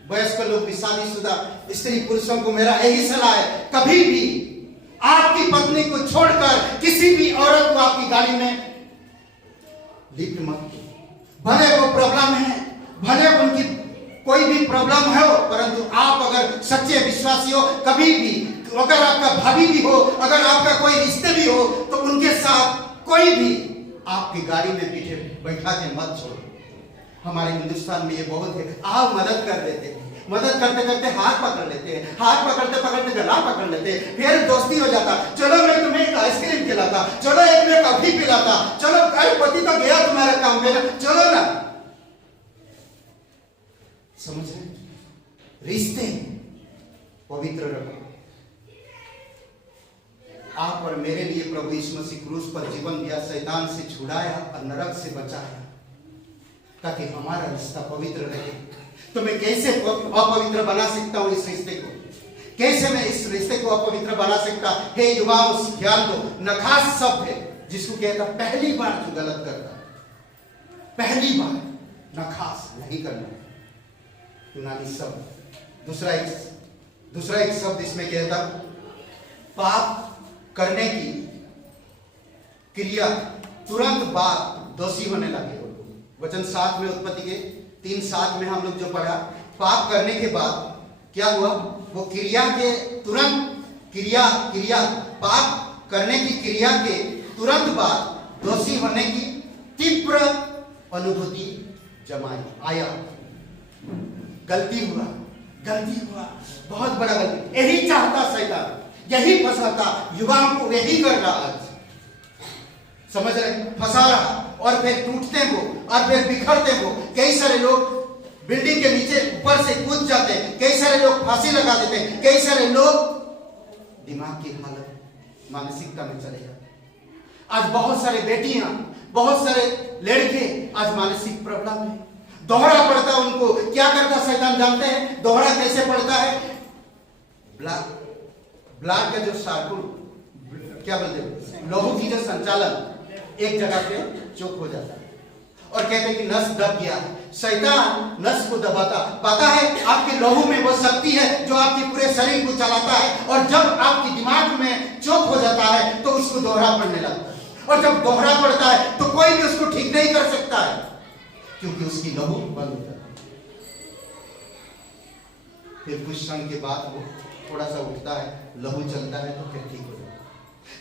वयस्क लोग भी, शादीशुदा स्त्री पुरुषों को मेरा यही सलाह है, कभी भी आपकी पत्नी को छोड़कर किसी भी औरत को आपकी गाड़ी में लिफ्ट मत दो। भले वो प्रॉब्लम है, भले उनकी कोई भी प्रॉब्लम है, परंतु आप अगर सच्चे विश्वासी हो, कभी भी अगर आपका भाभी भी हो, अगर आपका कोई रिश्ते भी हो, तो उनके साथ कोई भी आपकी गाड़ी में बैठा के मत छोड़ो। हमारे हिंदुस्तान में ये बहुत है, आप मदद कर देते हैं, मदद करते करते हाथ पकड़ लेते हैं, हाथ पकड़ते पकड़ते गला पकड़ लेते हैं, फिर दोस्ती हो जाता, चलो मैं तुम्हें एक आइसक्रीम खिलाता, चलो एक में कॉफी पिलाता, चलो अरे पति तो गया तुम्हारा काम पे, चलो ना। समझ रहे? रिश्ते पवित्र रखो। आप और मेरे लिए प्रभु यीशु मसीह क्रूस पर जीवन दिया, शैतान से छुड़ाया और नरक से बचाया। ताकि हमारा रिश्ता पवित्र रहे। तो मैं कैसे अपवित्र बना सकता हूं इस रिश्ते को? कैसे मैं इस रिश्ते को अपवित्र बना सकता? हे युवाओं, ध्यान दो, नखास शब्द है जिसको कहता पहली बार जो गलत करता, पहली बार नखास नहीं करना, यूनानी शब्द। दूसरा एक शब्द इसमें कहता पाप करने की क्रिया तुरंत बाद दोषी होने लगे। वचन 7 में, उत्पत्ति के 3:7 में हम लोग जो पढ़ा, पाप करने के बाद क्या हुआ? वो क्रिया के तुरंत क्रिया पाप करने की क्रिया के तुरंत बाद दोषी होने की तीव्र अनुभूति जमाई आया। गलती हुआ, बहुत बड़ा गलती। यही चाहता शैतान, यही फंसाता युवाओं को, यही कर रहा आज, समझ रहे? फंसा रहा, और फिर टूटते वो, और फिर बिखरते वो। कई सारे लोग बिल्डिंग के नीचे ऊपर से कूद जाते हैं, कई सारे लोग फांसी लगा देते हैं, कई सारे लोग दिमाग की हालत, मानसिकता में चले जाते हैं। आज बहुत सारे बेटियां, बहुत सारे लड़के आज मानसिक प्रॉब्लम है। दोहरा पड़ता उनको। क्या करता शैतान जानते हैं? दोहरा कैसे पड़ता है? ब्लड का जो सर्कुल, क्या बोलते हैं, लहू की जो संचालन एक जगह पे चुप हो जाता है, और कहते हैं कि नस दब गया। शैतान नस को दबाता। पता है आपके लहू में वो शक्ति है जो आपके पूरे शरीर को चलाता है, और जब आपके दिमाग में चुप हो जाता है तो उसको दोहरा पड़ने लगता है, और जब दोहरा पड़ता है तो कोई भी उसको ठीक नहीं कर सकता है, क्योंकि उसकी लहू बंद हो जाती है। फिर कुछ समय के बाद वो थोड़ा सा उठता है, लहू चलता है, तो फिर ठीक हो जाता है।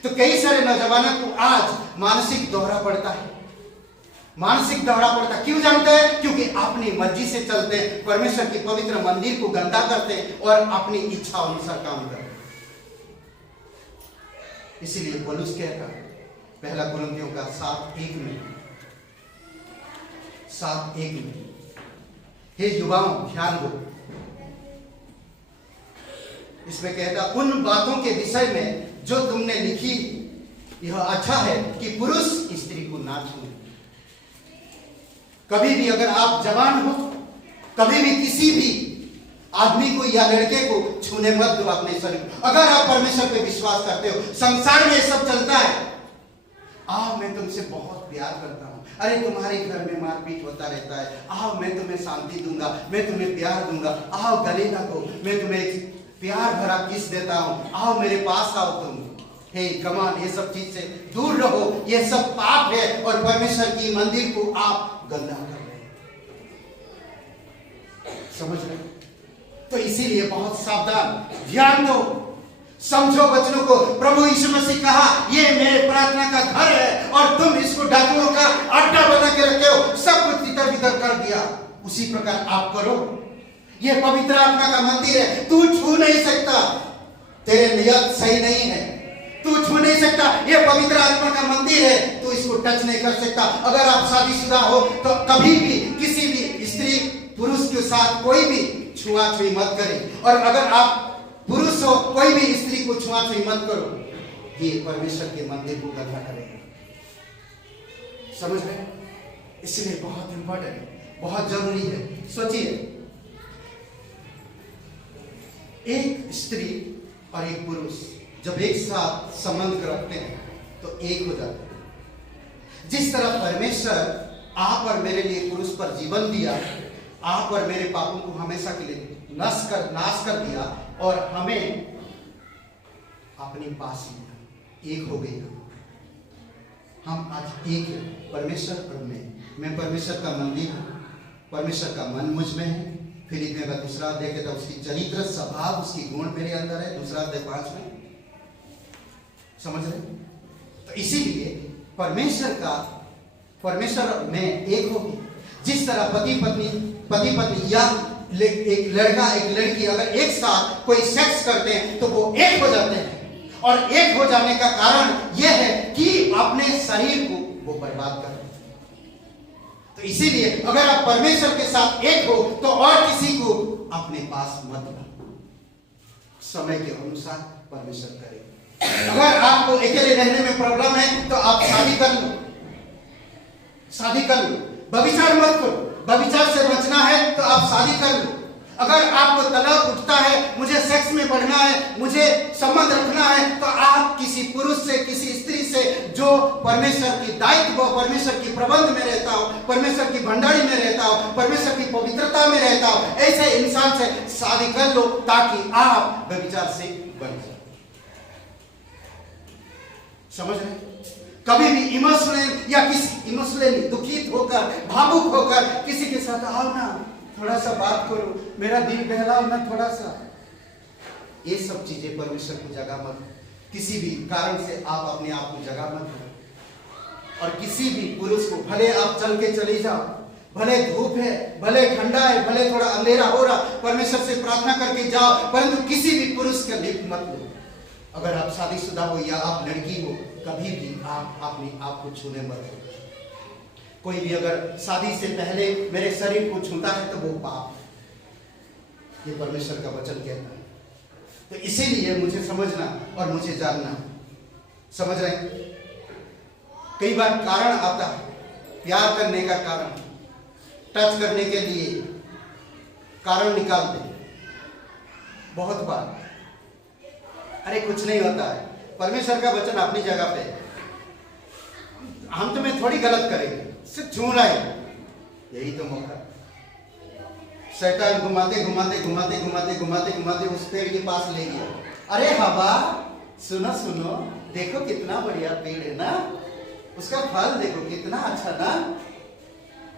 तो कई सारे नौजवानों को आज मानसिक दोहरा पड़ता है। मानसिक दोहरा पड़ता क्यों जानते हैं? क्योंकि अपनी मर्जी से चलते हैं, परमेश्वर की पवित्र मंदिर को गंदा करते हैं और अपनी इच्छा अनुसार काम करते हैं। इसीलिए पौलुस कहता है पहला कुरिन्थियों का 7:1 में, हे युवाओं ध्यान दो, इसमें कहता उन बातों के विषय में जो तुमने लिखी, यह अच्छा है कि पुरुष स्त्री को ना छूए। कभी भी अगर आप जवान हो, कभी भी किसी भी आदमी को या लड़के को छूने मत दो अपने शरीर। अगर आप परमेश्वर पे विश्वास करते हो, संसार में सब चलता है, आओ मैं तुमसे बहुत प्यार करता हूं, अरे तुम्हारे घर में मारपीट होता रहता है, आओ मैं तुम्हें शांति दूंगा, मैं तुम्हें प्यार दूंगा, आओ गले लगो, मैं तुम्हें प्यार भरा किस देता हूं, आओ मेरे पास आओ तुम। हे कमान, ये सब चीज से दूर रहो, ये सब पाप है और परमेश्वर की मंदिर को आप गंदा कर रहे हैं। समझ रहे? तो इसीलिए बहुत सावधान, ध्यान दो, समझो वचनों को। प्रभु यीशु मसीह कहा ये मेरे प्रार्थना का घर है और तुम इसको डाकुओं का अड्डा बना के रखे हो, सब कुछ तितर बितर कर दिया। उसी प्रकार आप करो। ये पवित्र आत्मा का मंदिर है, तू छू नहीं सकता, तेरे नियत सही नहीं है, तू छू नहीं सकता। ये पवित्र आत्मा का मंदिर है, तू इसको टच नहीं कर सकता। अगर आप शादीशुदा हो तो कभी भी किसी भी स्त्री पुरुष के साथ कोई भी छुआछुई मत करें, और अगर आप पुरुष हो कोई भी स्त्री को छुआछुई मत करो। ये परमेश्वर के मंदिर को गंदा करेगा। समझ रहे? इसलिए बहुत इंपॉर्टेंट है, बहुत जरूरी है। सोचिए, एक स्त्री और एक पुरुष जब एक साथ संबंध रखते हैं तो एक हो जाते हैं। जिस तरह परमेश्वर आप और मेरे लिए पुरुष पर जीवन दिया, आप और मेरे पापों को हमेशा के लिए नाश कर दिया और हमें अपने पास लिया, एक हो गए हम आज एक है। परमेश्वर और मैं परमेश्वर का मंदिर हूं, परमेश्वर का मन मुझ में है। फिलिपियों का 2 अध्याय कहता है उसकी चरित्र स्वभाव उसकी गुण मेरे अंदर है, 2 अध्याय 5 में। समझ रहे? तो इसीलिए परमेश्वर में एक होगी। जिस तरह पति पत्नी या एक लड़का एक लड़की अगर एक साथ कोई सेक्स करते हैं तो वो एक हो जाते हैं, और एक हो जाने का कारण यह है कि अपने शरीर को वो बर्बाद कर रहे हैं। तो इसीलिए अगर आप परमेश्वर के साथ एक हो तो और किसी को अपने पास मत लो, समय के अनुसार परमेश्वर करेगा। अगर आपको अकेले रहने में प्रॉब्लम है तो आप शादी कर लो, व्यभिचार मत करो, व्यभिचार से बचना है तो आप शादी कर लो। अगर आपको तलाक उठता है, मुझे सेक्स में बढ़ना है, मुझे संबंध रखना है, तो आप किसी पुरुष से, किसी स्त्री से जो परमेश्वर की दायित्व, परमेश्वर की प्रबंध में रहता हो, परमेश्वर की भंडारी में रहता हो, परमेश्वर की पवित्रता में रहता हो, ऐसे इंसान से शादी कर लो ताकि आप व्यभिचार से बच जाए। समझ रहे? कभी भी इमोशनल या किसी इमोशनली दुखित होकर, भावुक होकर किसी के साथ आओ ना, थोड़ा सा बात करो, मेरा दिल बहलाओ ना थोड़ा सा, ये सब चीजें परमेश्वर को जगह मत। किसी भी कारण से आप अपने आप को जगह मत दो। और किसी भी पुरुष को, भले आप चल के चले जाओ, भले धूप है, भले ठंडा है, भले थोड़ा अंधेरा हो रहा, परमेश्वर से प्रार्थना करके जाओ, परंतु किसी भी पुरुष का लिप मत लो। अगर आप शादीशुदा हो या आप लड़की हो, कभी भी आप अपने आप को छूने मत दो। कोई भी अगर शादी से पहले मेरे शरीर को छूता है तो वो पाप है, ये परमेश्वर का वचन कहता है। तो इसीलिए मुझे समझना और मुझे जानना, समझ रहे हैं? कई बार कारण आता है, प्यार करने का कारण, टच करने के लिए कारण निकालते हैं बहुत बार। अरे कुछ नहीं होता है, परमेश्वर का वचन अपनी जगह पे है, हम तुम्हें थोड़ी गलत करेंगे, सिर्फ छू रहे हैं, यही तो मौका। शैतान घुमाते घुमाते घुमाते घुमाते घुमाते घुमाते उस पेड़ के पास ले गया। अरे हवा, सुनो सुनो, देखो कितना बढ़िया पेड़ है ना, उसका फल देखो कितना अच्छा ना,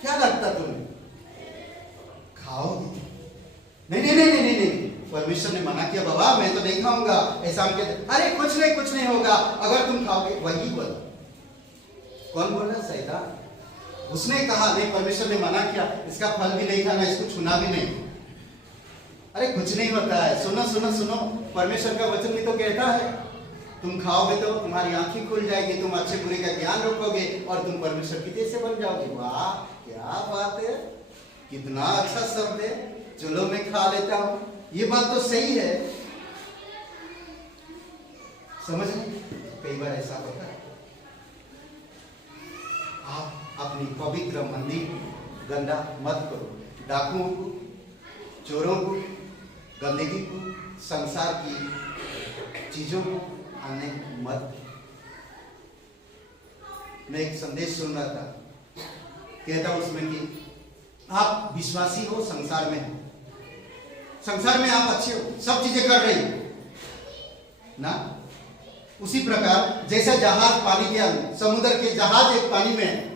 क्या लगता तुम्हें, खाओगे? नहीं नहीं नहीं नहीं नहीं, परमेश्वर ने मना किया बाबा, मैं तो नहीं खाऊंगा, ऐसा हम कहते। अरे कुछ नहीं होगा अगर तुम खाओगे। वही बोला, कौन बोला? शैतान। उसने कहा नहीं, परमेश्वर ने मना किया, इसका फल भी नहीं खाना, इसको छूना भी नहीं। अरे कुछ नहीं होता है, सुनो सुनो सुनो, परमेश्वर का वचन भी तो कहता है तुम खाओगे तो तुम्हारी आंखें खुल जाएगी, तुम अच्छे बुरे का ज्ञान रखोगे और तुम परमेश्वर की जैसे बन जाओगे। वाह क्या बात है, कितना अच्छा शब्द है, चलो मैं खा लेता हूं, ये बात तो सही है। समझ रहे? कई बार ऐसा होता है, आप अपनी पवित्र मंदिर गंदा मत करो, डाकुओं को, चोरों को, गंदगी को, संसार की चीजों को आने मत। मैं एक संदेश सुन रहा था, कहता उसमें कि आप विश्वासी हो, संसार में हो, संसार में आप अच्छे हो, सब चीजें कर रही हो ना, उसी प्रकार जैसे जहाज पानी के अंदर, समुद्र के जहाज एक पानी में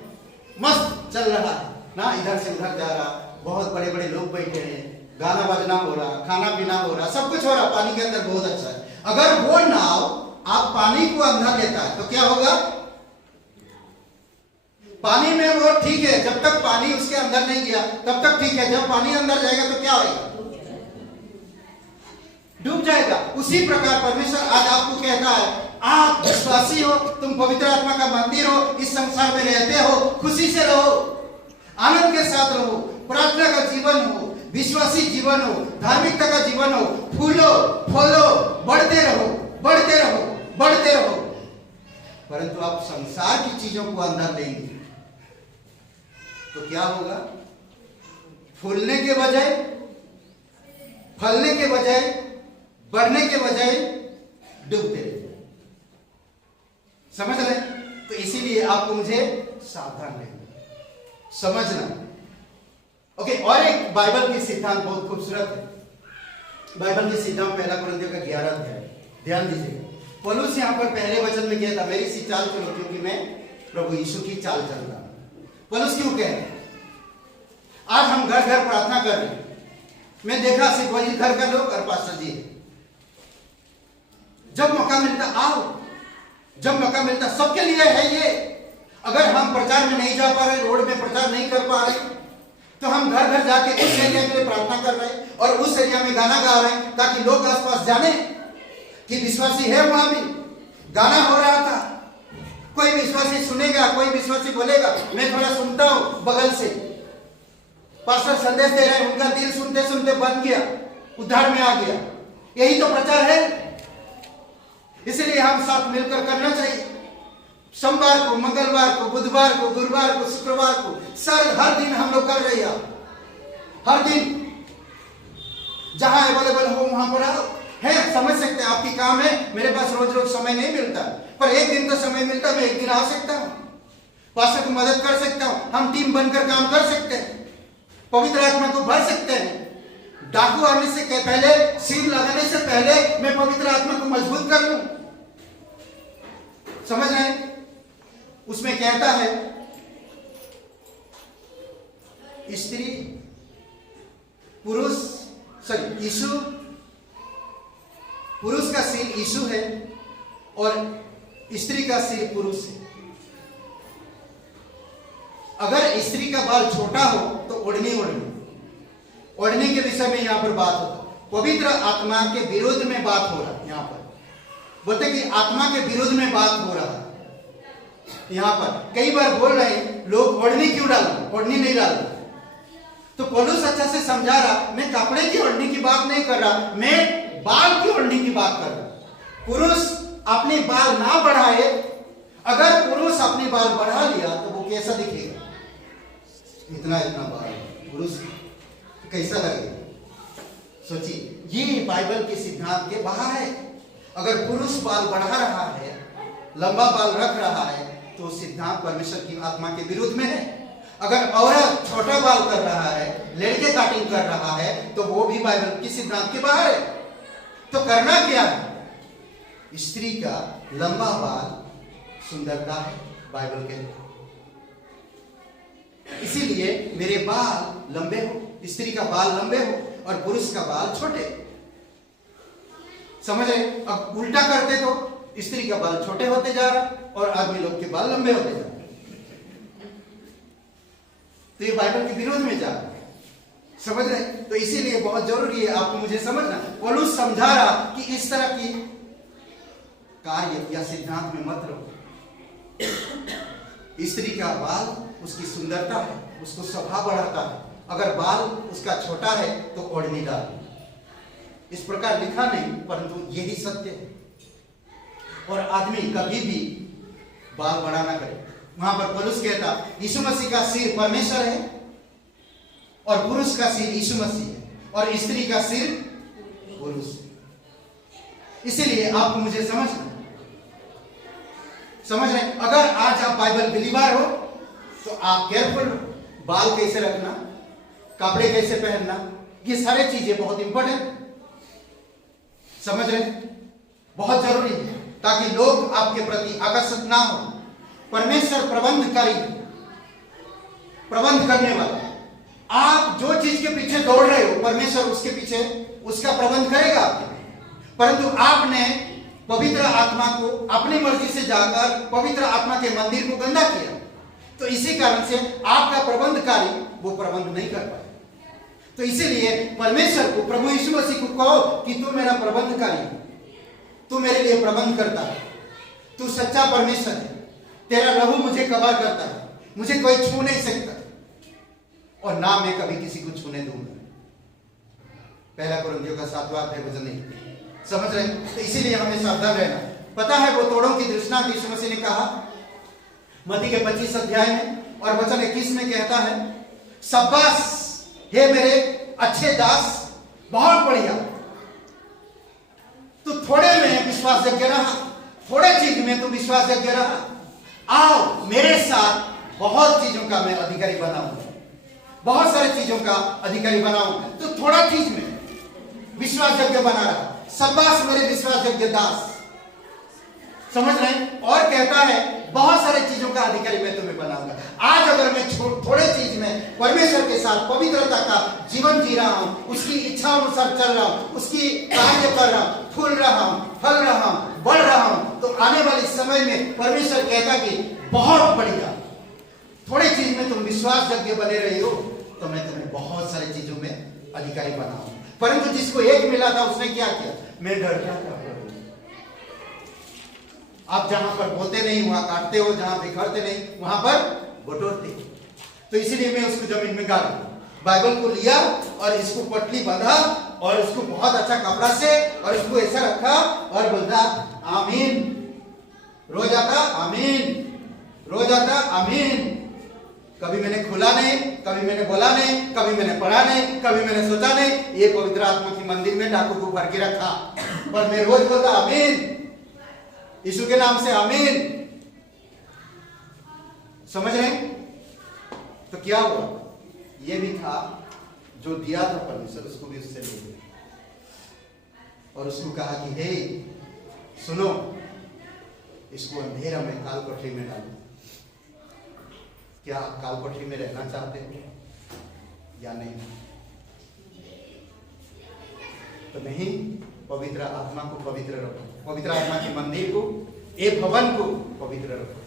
मस्त चल रहा है ना, इधर से उधर जा रहा, बहुत बड़े बड़े लोग बैठे हैं, गाना बजना हो रहा, खाना पीना हो रहा, सब कुछ हो रहा, पानी के अंदर बहुत अच्छा है। अगर वो नाव आप पानी को अंदर लेता है तो क्या होगा? पानी में वो ठीक है, जब तक पानी उसके अंदर नहीं गया तब तक ठीक है, जब पानी अंदर जाएगा तो क्या होगा? डूब जाएगा। उसी प्रकार परमेश्वर आज आपको कहता है, आप विश्वासी हो, तुम पवित्र आत्मा का मंदिर हो, इस संसार में रहते हो, खुशी से रहो, आनंद के साथ रहो, प्रार्थना का जीवन हो, विश्वासी जीवन हो, धार्मिकता का जीवन हो, फूलो फूलो, बढ़ते रहो बढ़ते रहो बढ़ते रहो। परंतु आप संसार की चीजों को अंदर लेंगे तो क्या होगा? फूलने के बजाय, फलने के बजाय, बढ़ने के बजाय डूबते रहे। समझ रहे? तो इसीलिए आपको मुझे सावधान रहना, समझना। ओके, और एक बाइबल की सिद्धांत बहुत खूबसूरत है। बाइबल की सिद्धांत 1 कुरिन्थियों का 11 अध्याय, ध्यान दीजिएगा। पौलुस यहाँ पर पहले वचन में कहता, मेरी सी चाल चलो क्योंकि मैं प्रभु यीशु की चाल चल रहा हूं। पौलुस क्यों कह रहे? आज हम घर घर प्रार्थना कर रहे हैं, मैं देखा सिर्फ वही घर का लोग और पास्टर जी। जब मौका मिलता आओ, जब मौका मिलता सबके लिए है ये। अगर हम प्रचार में नहीं जा पा रहे, रोड में प्रचार नहीं कर पा रहे, तो हम घर घर जाके उस एरिया के लिए प्रार्थना कर रहे हैं और उस एरिया में गाना गा रहे हैं ताकि लोग आसपास जाने कि विश्वासी है। वहां भी गाना हो रहा था, कोई विश्वासी सुनेगा, कोई विश्वासी बोलेगा, मैं थोड़ा सुनता हूं बगल से, पास्टर संदेश दे रहे हैं, उनका दिल सुनते सुनते बन गया, उद्धार में आ गया। यही तो प्रचार है। इसलिए हम साथ मिलकर करना चाहिए। सोमवार को, मंगलवार को, बुधवार को, गुरुवार को, शुक्रवार को, सर हर दिन हम लोग कर रहे हैं। हर दिन जहां अवेलेबल हो वहां पर आओ। है, समझ सकते हैं आपकी काम है, मेरे पास रोज रोज समय नहीं मिलता, पर एक दिन तो समय मिलता है, मैं एक दिन आ सकता हूं, पास्टर को मदद कर सकता हूं, हम टीम बनकर काम कर सकते हैं, पवित्र आत्मा को भर सकते हैं। डाकू आने से पहले, सील लगाने से पहले मैं पवित्र आत्मा को मजबूत कर लूं। समझ रहे हैं? उसमें कहता है स्त्री पुरुष, सॉरी यीशु, पुरुष का सील यीशु है और स्त्री का सील पुरुष है। अगर स्त्री का बाल छोटा हो तो ओढ़नी के विषय में यहां पर बात होता है। पवित्र आत्मा के विरोध में बात हो रहा है। यहां पर बोलते कि आत्मा के विरोध में बात हो रहा है। यहां पर कई बार बोल रहे हैं लोग ओढ़नी क्यों डालो, ओढ़नी नहीं डालो, तो पौलुस अच्छा से समझा रहा, मैं कपड़े की ओढ़नी की बात नहीं कर रहा, मैं बाल की ओढ़नी की बात कर रहा। पुरुष अपने बाल ना बढ़ाए, अगर पुरुष अपने बाल बढ़ा लिया तो वो कैसा दिखेगा? इतना बाल पुरुष कैसा लगेगा? सोचिए, ये बाइबल के सिद्धांत के बाहर है। अगर पुरुष बाल बढ़ा रहा है, लंबा बाल रख रहा है, तो सिद्धांत परमेश्वर की आत्मा के विरुद्ध में है। अगर औरत छोटा बाल कर रहा है, लड़के काटिंग कर रहा है, तो वो भी बाइबल की सिद्धांत के बाहर है। तो करना क्या है? स्त्री का लंबा बाल सुंदरता है, बाइबल कहता है। इसीलिए मेरे बाल लंबे हो, स्त्री का बाल लंबे हो और पुरुष का बाल छोटे। समझ रहे? अब उल्टा करते तो स्त्री का बाल छोटे होते जा रहा और आदमी लोग के बाल लंबे होते जा रहे, तो ये बाइबल के विरोध में जा रहा है। समझ रहे? तो इसीलिए बहुत जरूरी है आपको मुझे समझना। पौलुस समझा रहा कि इस तरह की कार्य या सिद्धांत में मत रहो। स्त्री का बाल उसकी सुंदरता है, उसको शोभा बढ़ाता है। अगर बाल उसका छोटा है तो ओढ़नी डाल। इस प्रकार लिखा नहीं, परंतु यही सत्य है। और आदमी कभी भी बाल बड़ा ना करे। वहां पर पौलुस कहता यीशु मसीह का सिर परमेश्वर है और पुरुष का सिर यीशु मसीह है और स्त्री का सिर पुरुष है। इसीलिए आपको मुझे समझ रहे? अगर आज आप बाइबल बिलीवर हो तो आप केयरफुल, बाल कैसे रखना, कपड़े कैसे पहनना, ये सारी चीजें बहुत इंपॉर्टेंट, समझ रहे? बहुत जरूरी है, ताकि लोग आपके प्रति आकर्षित ना हो। परमेश्वर प्रबंधकारी, प्रबंध करने वाला। आप जो चीज के पीछे दौड़ रहे हो, परमेश्वर उसके पीछे उसका प्रबंध करेगा आपके। परंतु आपने पवित्र आत्मा को अपनी मर्जी से जाकर पवित्र आत्मा के मंदिर को गंदा किया, तो इसी कारण से आपका प्रबंधकारी वो प्रबंध नहीं कर पाए। तो इसीलिए परमेश्वर को, प्रभु यीशु मसीह को कहो कि तू मेरा प्रबंधकारी, तू मेरे लिए प्रबंध करता है, तू सच्चा परमेश्वर है, तेरा लहू मुझे कवर करता है, मुझे कोई छू नहीं सकता और ना मैं कभी किसी को छूने दूंगा। पहला कुरिन्थियों का 7वां अध्याय वचन नहीं, समझ रहे? तो इसीलिए हमें सावधान रहना। पता है वो तोड़ों की दृष्टांत यीशु मसीह ने कहा मत्ती के 25 अध्याय में और वचन 21 में कहता है, शाबाश हे मेरे अच्छे दास, बहुत बढ़िया, तू थोड़े में विश्वास योग्य रहा, थोड़े चीज में तू विश्वास योग्य रहा, आओ मेरे साथ बहुत चीजों का मैं अधिकारी बनाऊंगा, बहुत सारी चीजों का अधिकारी बनाऊंगा। तो थोड़ा चीज में विश्वास योग्य बना रहा, शाबाश मेरे विश्वास योग्य दास, समझ रहे हैं? और कहता है बहुत सारे चीजों का अधिकारी मैं तुम्हें बनाऊंगा। आज अगर मैं थोड़े चीज में परमेश्वर के साथ पवित्रता का जीवन जी रहा हूं, उसकी इच्छा अनुसार चल रहा हूं, उसकी कार्य कर रहा हूं, फूल रहा हूं, फल रहा हूं, बढ़ रहा हूं, तो आने वाले समय में परमेश्वर कहता कि बहुत बढ़िया, थोड़ी चीज में तुम विश्वास योग्य बने रही हो, तो मैं तुम्हें बहुत सारी चीजों में अधिकारी बनाऊंगा। परंतु जिसको एक मिला था उसने क्या किया? मैं डर गया। आप जहां पर बोते नहीं वहां काटते हो, जहां बिखरते नहीं वहां पर बटोरते। तो इसीलिए मैं उसको जमीन में गाड़ा, बाइबल को लिया और इसको पटली बांधा और उसको बहुत अच्छा कपड़ा से और इसको ऐसा रखा और बोलता आमीन, रोज आता आमीन, रोज आता आमीन। कभी मैंने खुला नहीं, कभी मैंने बोला नहीं, कभी मैंने पढ़ा नहीं, कभी मैंने सोचा नहीं। ये पवित्र आत्मा की मंदिर में डाकू को भर के रखा, पर मैं रोज बोलता आमीन, यीशु के नाम से आमीन। समझ रहे हैं? तो क्या हुआ? ये भी था जो दिया था परमेश्वर, उसको भी उससे ले लिया और उसको कहा कि हे सुनो, इसको अंधेरा में काल कोठरी में डालो। क्या आप काल कोठरी में रहना चाहते हो या नहीं? तो नहीं, पवित्र आत्मा को पवित्र रखो, पवित्र आत्मा के मंदिर को, एक भवन को पवित्र रखो।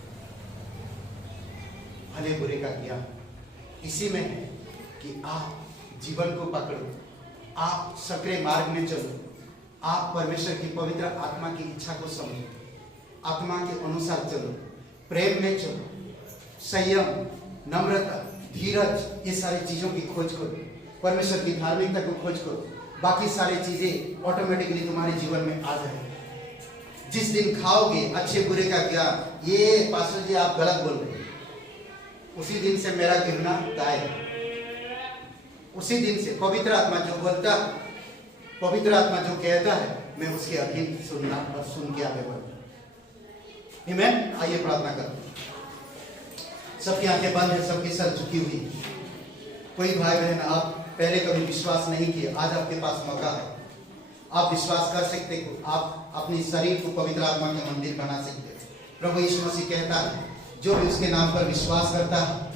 भले बुरे का ज्ञान इसी में है कि आप जीवन को पकड़ो, आप सक्रिय मार्ग में चलो, आप परमेश्वर की पवित्र आत्मा की इच्छा को समझो, आत्मा के अनुसार चलो, प्रेम में चलो, संयम, नम्रता, धीरज, ये सारी चीजों की खोज करो, परमेश्वर की धार्मिकता को खोज करो। बाकी सारी चीजें ऑटोमेटिकली तुम्हारे जीवन में आ जाएगी। जिस दिन खाओगे अच्छे बुरे का ज्ञान, ये पास्टर जी आप गलत बोल रहे हैं, उसी दिन से मेरा गिरना तय है। उसी दिन से पवित्र आत्मा जो बोलता, पवित्र आत्मा जो कहता है, मैं उसके अधीन सुनना और सुन के आगे बढ़ना। आमीन। आइए प्रार्थना करते हैं। सबकी आंखें बंद है, सबकी सर झुकी हुई। कोई भाई बहन आप पहले कभी विश्वास नहीं किए, आज आपके पास मौका है। आप विश्वास कर सकते हो, आप अपने शरीर को पवित्र आत्मा के मंदिर बना सकते हो। प्रभु यीशु मसीह कहता है, जो भी उसके नाम पर विश्वास करता है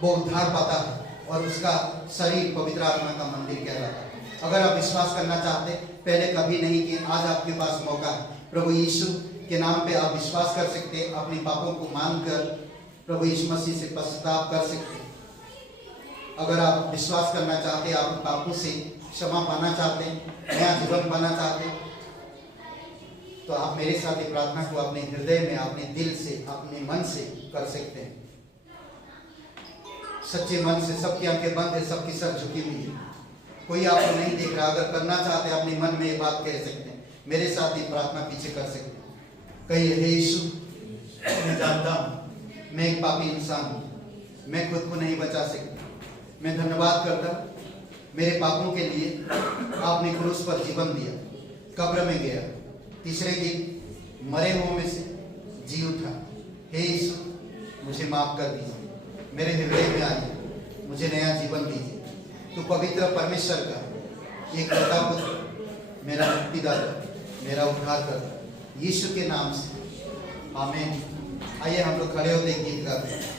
वो उद्धार पाता है और उसका शरीर पवित्र आत्मा का मंदिर कहलाता है। अगर आप विश्वास करना चाहते, पहले कभी नहीं किए, आज आपके पास मौका है। प्रभु यीशु के नाम पे आप विश्वास कर सकते हैं, अपने पापों को मानकर प्रभु यीशु मसीह से पश्चाताप कर सकते हैं। अगर आप विश्वास करना चाहते, आप पापों से क्षमा पाना चाहते हैं, नया जीवन पाना चाहते हैं, तो आप मेरे साथ ये प्रार्थना को अपने हृदय में, अपने दिल से, अपने मन से कर सकते हैं। सच्चे मन से। सबकी आंखें बंद है, सबकी सर झुकी हुई है, कोई आपको नहीं देख रहा। अगर करना चाहते अपने मन में ये बात कह सकते हैं, मेरे साथ ये प्रार्थना पीछे कर सकते हैं। कहिए, हे यीशु, मैं जानता हूँ मैं एक पापी इंसान हूँ, मैं खुद को नहीं बचा सकता। मैं धन्यवाद करता हूँ, मेरे पापों के लिए आपने क्रूस पर जीवन दिया, कब्र में गया, तीसरे दिन मरे हुओं में से जी उठा। हे यीशु, मुझे माफ कर दीजिए, मेरे हृदय में आइए, मुझे नया जीवन दीजिए। तो पवित्र परमेश्वर का एक करता पुत्र, मेरा मुक्तिदाता, मेरा उद्धारकर्ता, यीशु के नाम से आमीन। आइए हम लोग खड़े होते गीत गाते हैं।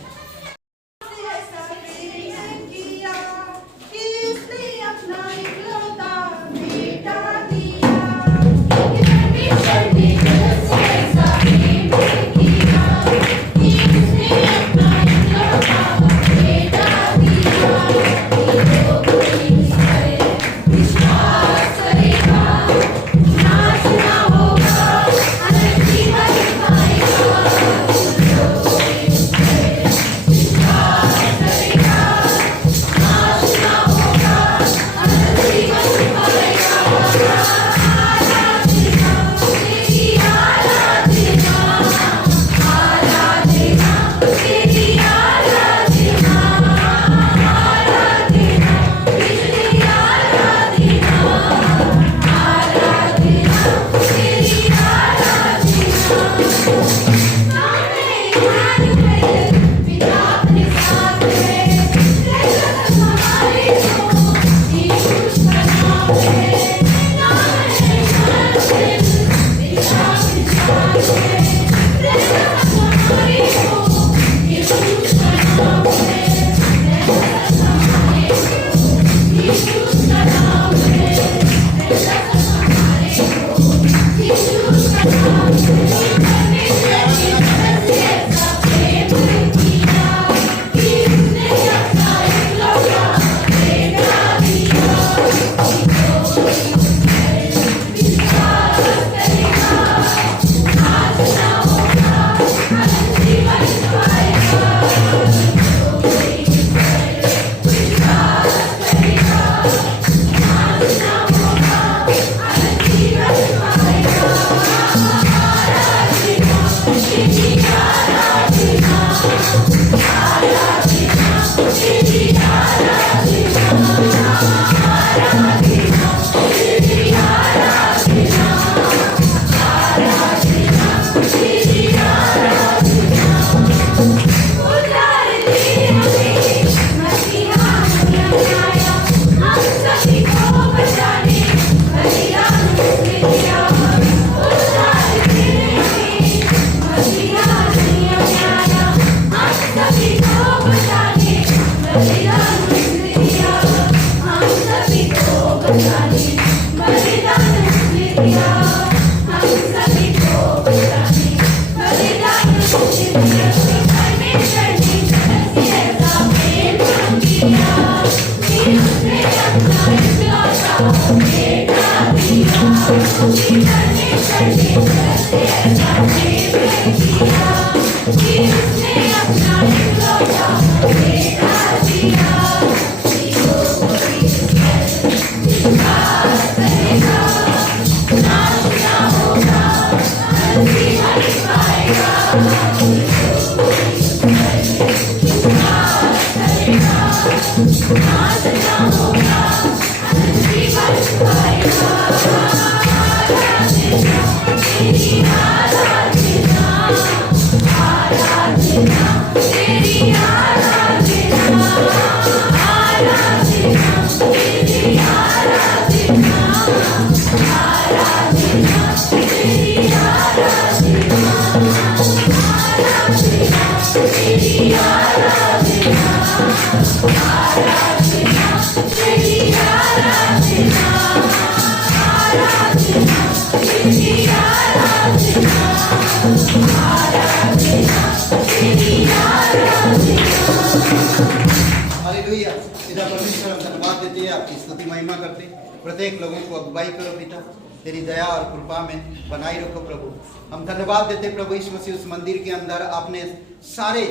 हालेलुया। पिता परमेश्वर, हम धन्यवाद देते हैं, आपकी स्तुति महिमा करते हैं। प्रत्येक लोगों को अगुवाई करो पिता, तेरी दया और कृपा में बनाई रखो प्रभु। हम धन्यवाद देते हैं प्रभु यीशु मसीह, उस मंदिर के अंदर आपने सारे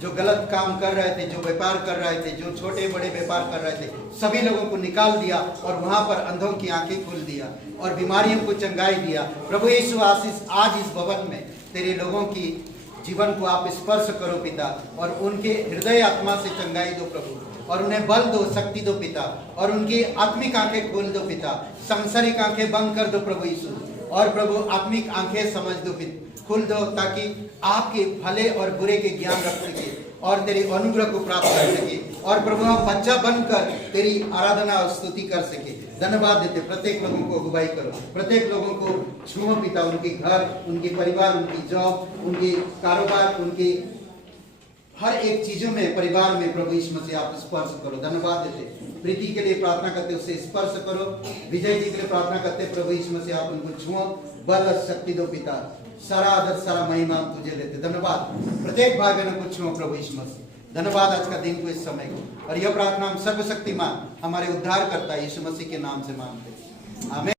जो गलत काम कर रहे थे, जो व्यापार कर रहे थे, जो छोटे बड़े व्यापार कर रहे थे, सभी लोगों को निकाल दिया और वहां पर अंधों की आंखें खोल दिया और बीमारियों को चंगाई दिया। प्रभु यीशु आशीष आज इस भवन में तेरे लोगों की जीवन को आप स्पर्श करो पिता, और उनके हृदय आत्मा से चंगाई दो प्रभु, और उन्हें बल दो, शक्ति दो पिता, और उनकी आत्मिक आंखें खोल दो पिता, सांसारिक आंखें बंद कर दो प्रभु यीशु, और प्रभु आत्मिक आंखें समझ दो पिता, खोल दो, ताकि आपके भले और बुरे के ज्ञान रख सके और तेरे अनुग्रह को प्राप्त कर सके, और प्रभु हम बच्चा बनकर तेरी आराधना और स्तुति कर सके। धन्यवाद देते, प्रत्येक लोगों को अगुवाई करो, प्रत्येक लोगों को छुओ पिता, उनके घर, उनके परिवार, उनकी जॉब, उनके कारोबार, उनके हर एक चीजों में, परिवार में प्रभु यीशु मसीह आप स्पर्श करो। धन्यवाद देते, प्रीति के लिए प्रार्थना करते उसे स्पर्श करो, विजय जी के लिए प्रार्थना करते प्रभु यीशु मसीह आप उनको छुओ, बल और शक्ति दो पिता, सारा आदर सारा महिमा हम तुझे देते। धन्यवाद, प्रत्येक भाई बहनों को छुओ प्रभु यीशु मसीह। धन्यवाद आज का दिन को, इस समय को, और यह प्रार्थना हम सर्वशक्तिमान हमारे उद्धार करता यीशु मसीह के नाम से मांगते हैं, आमीन।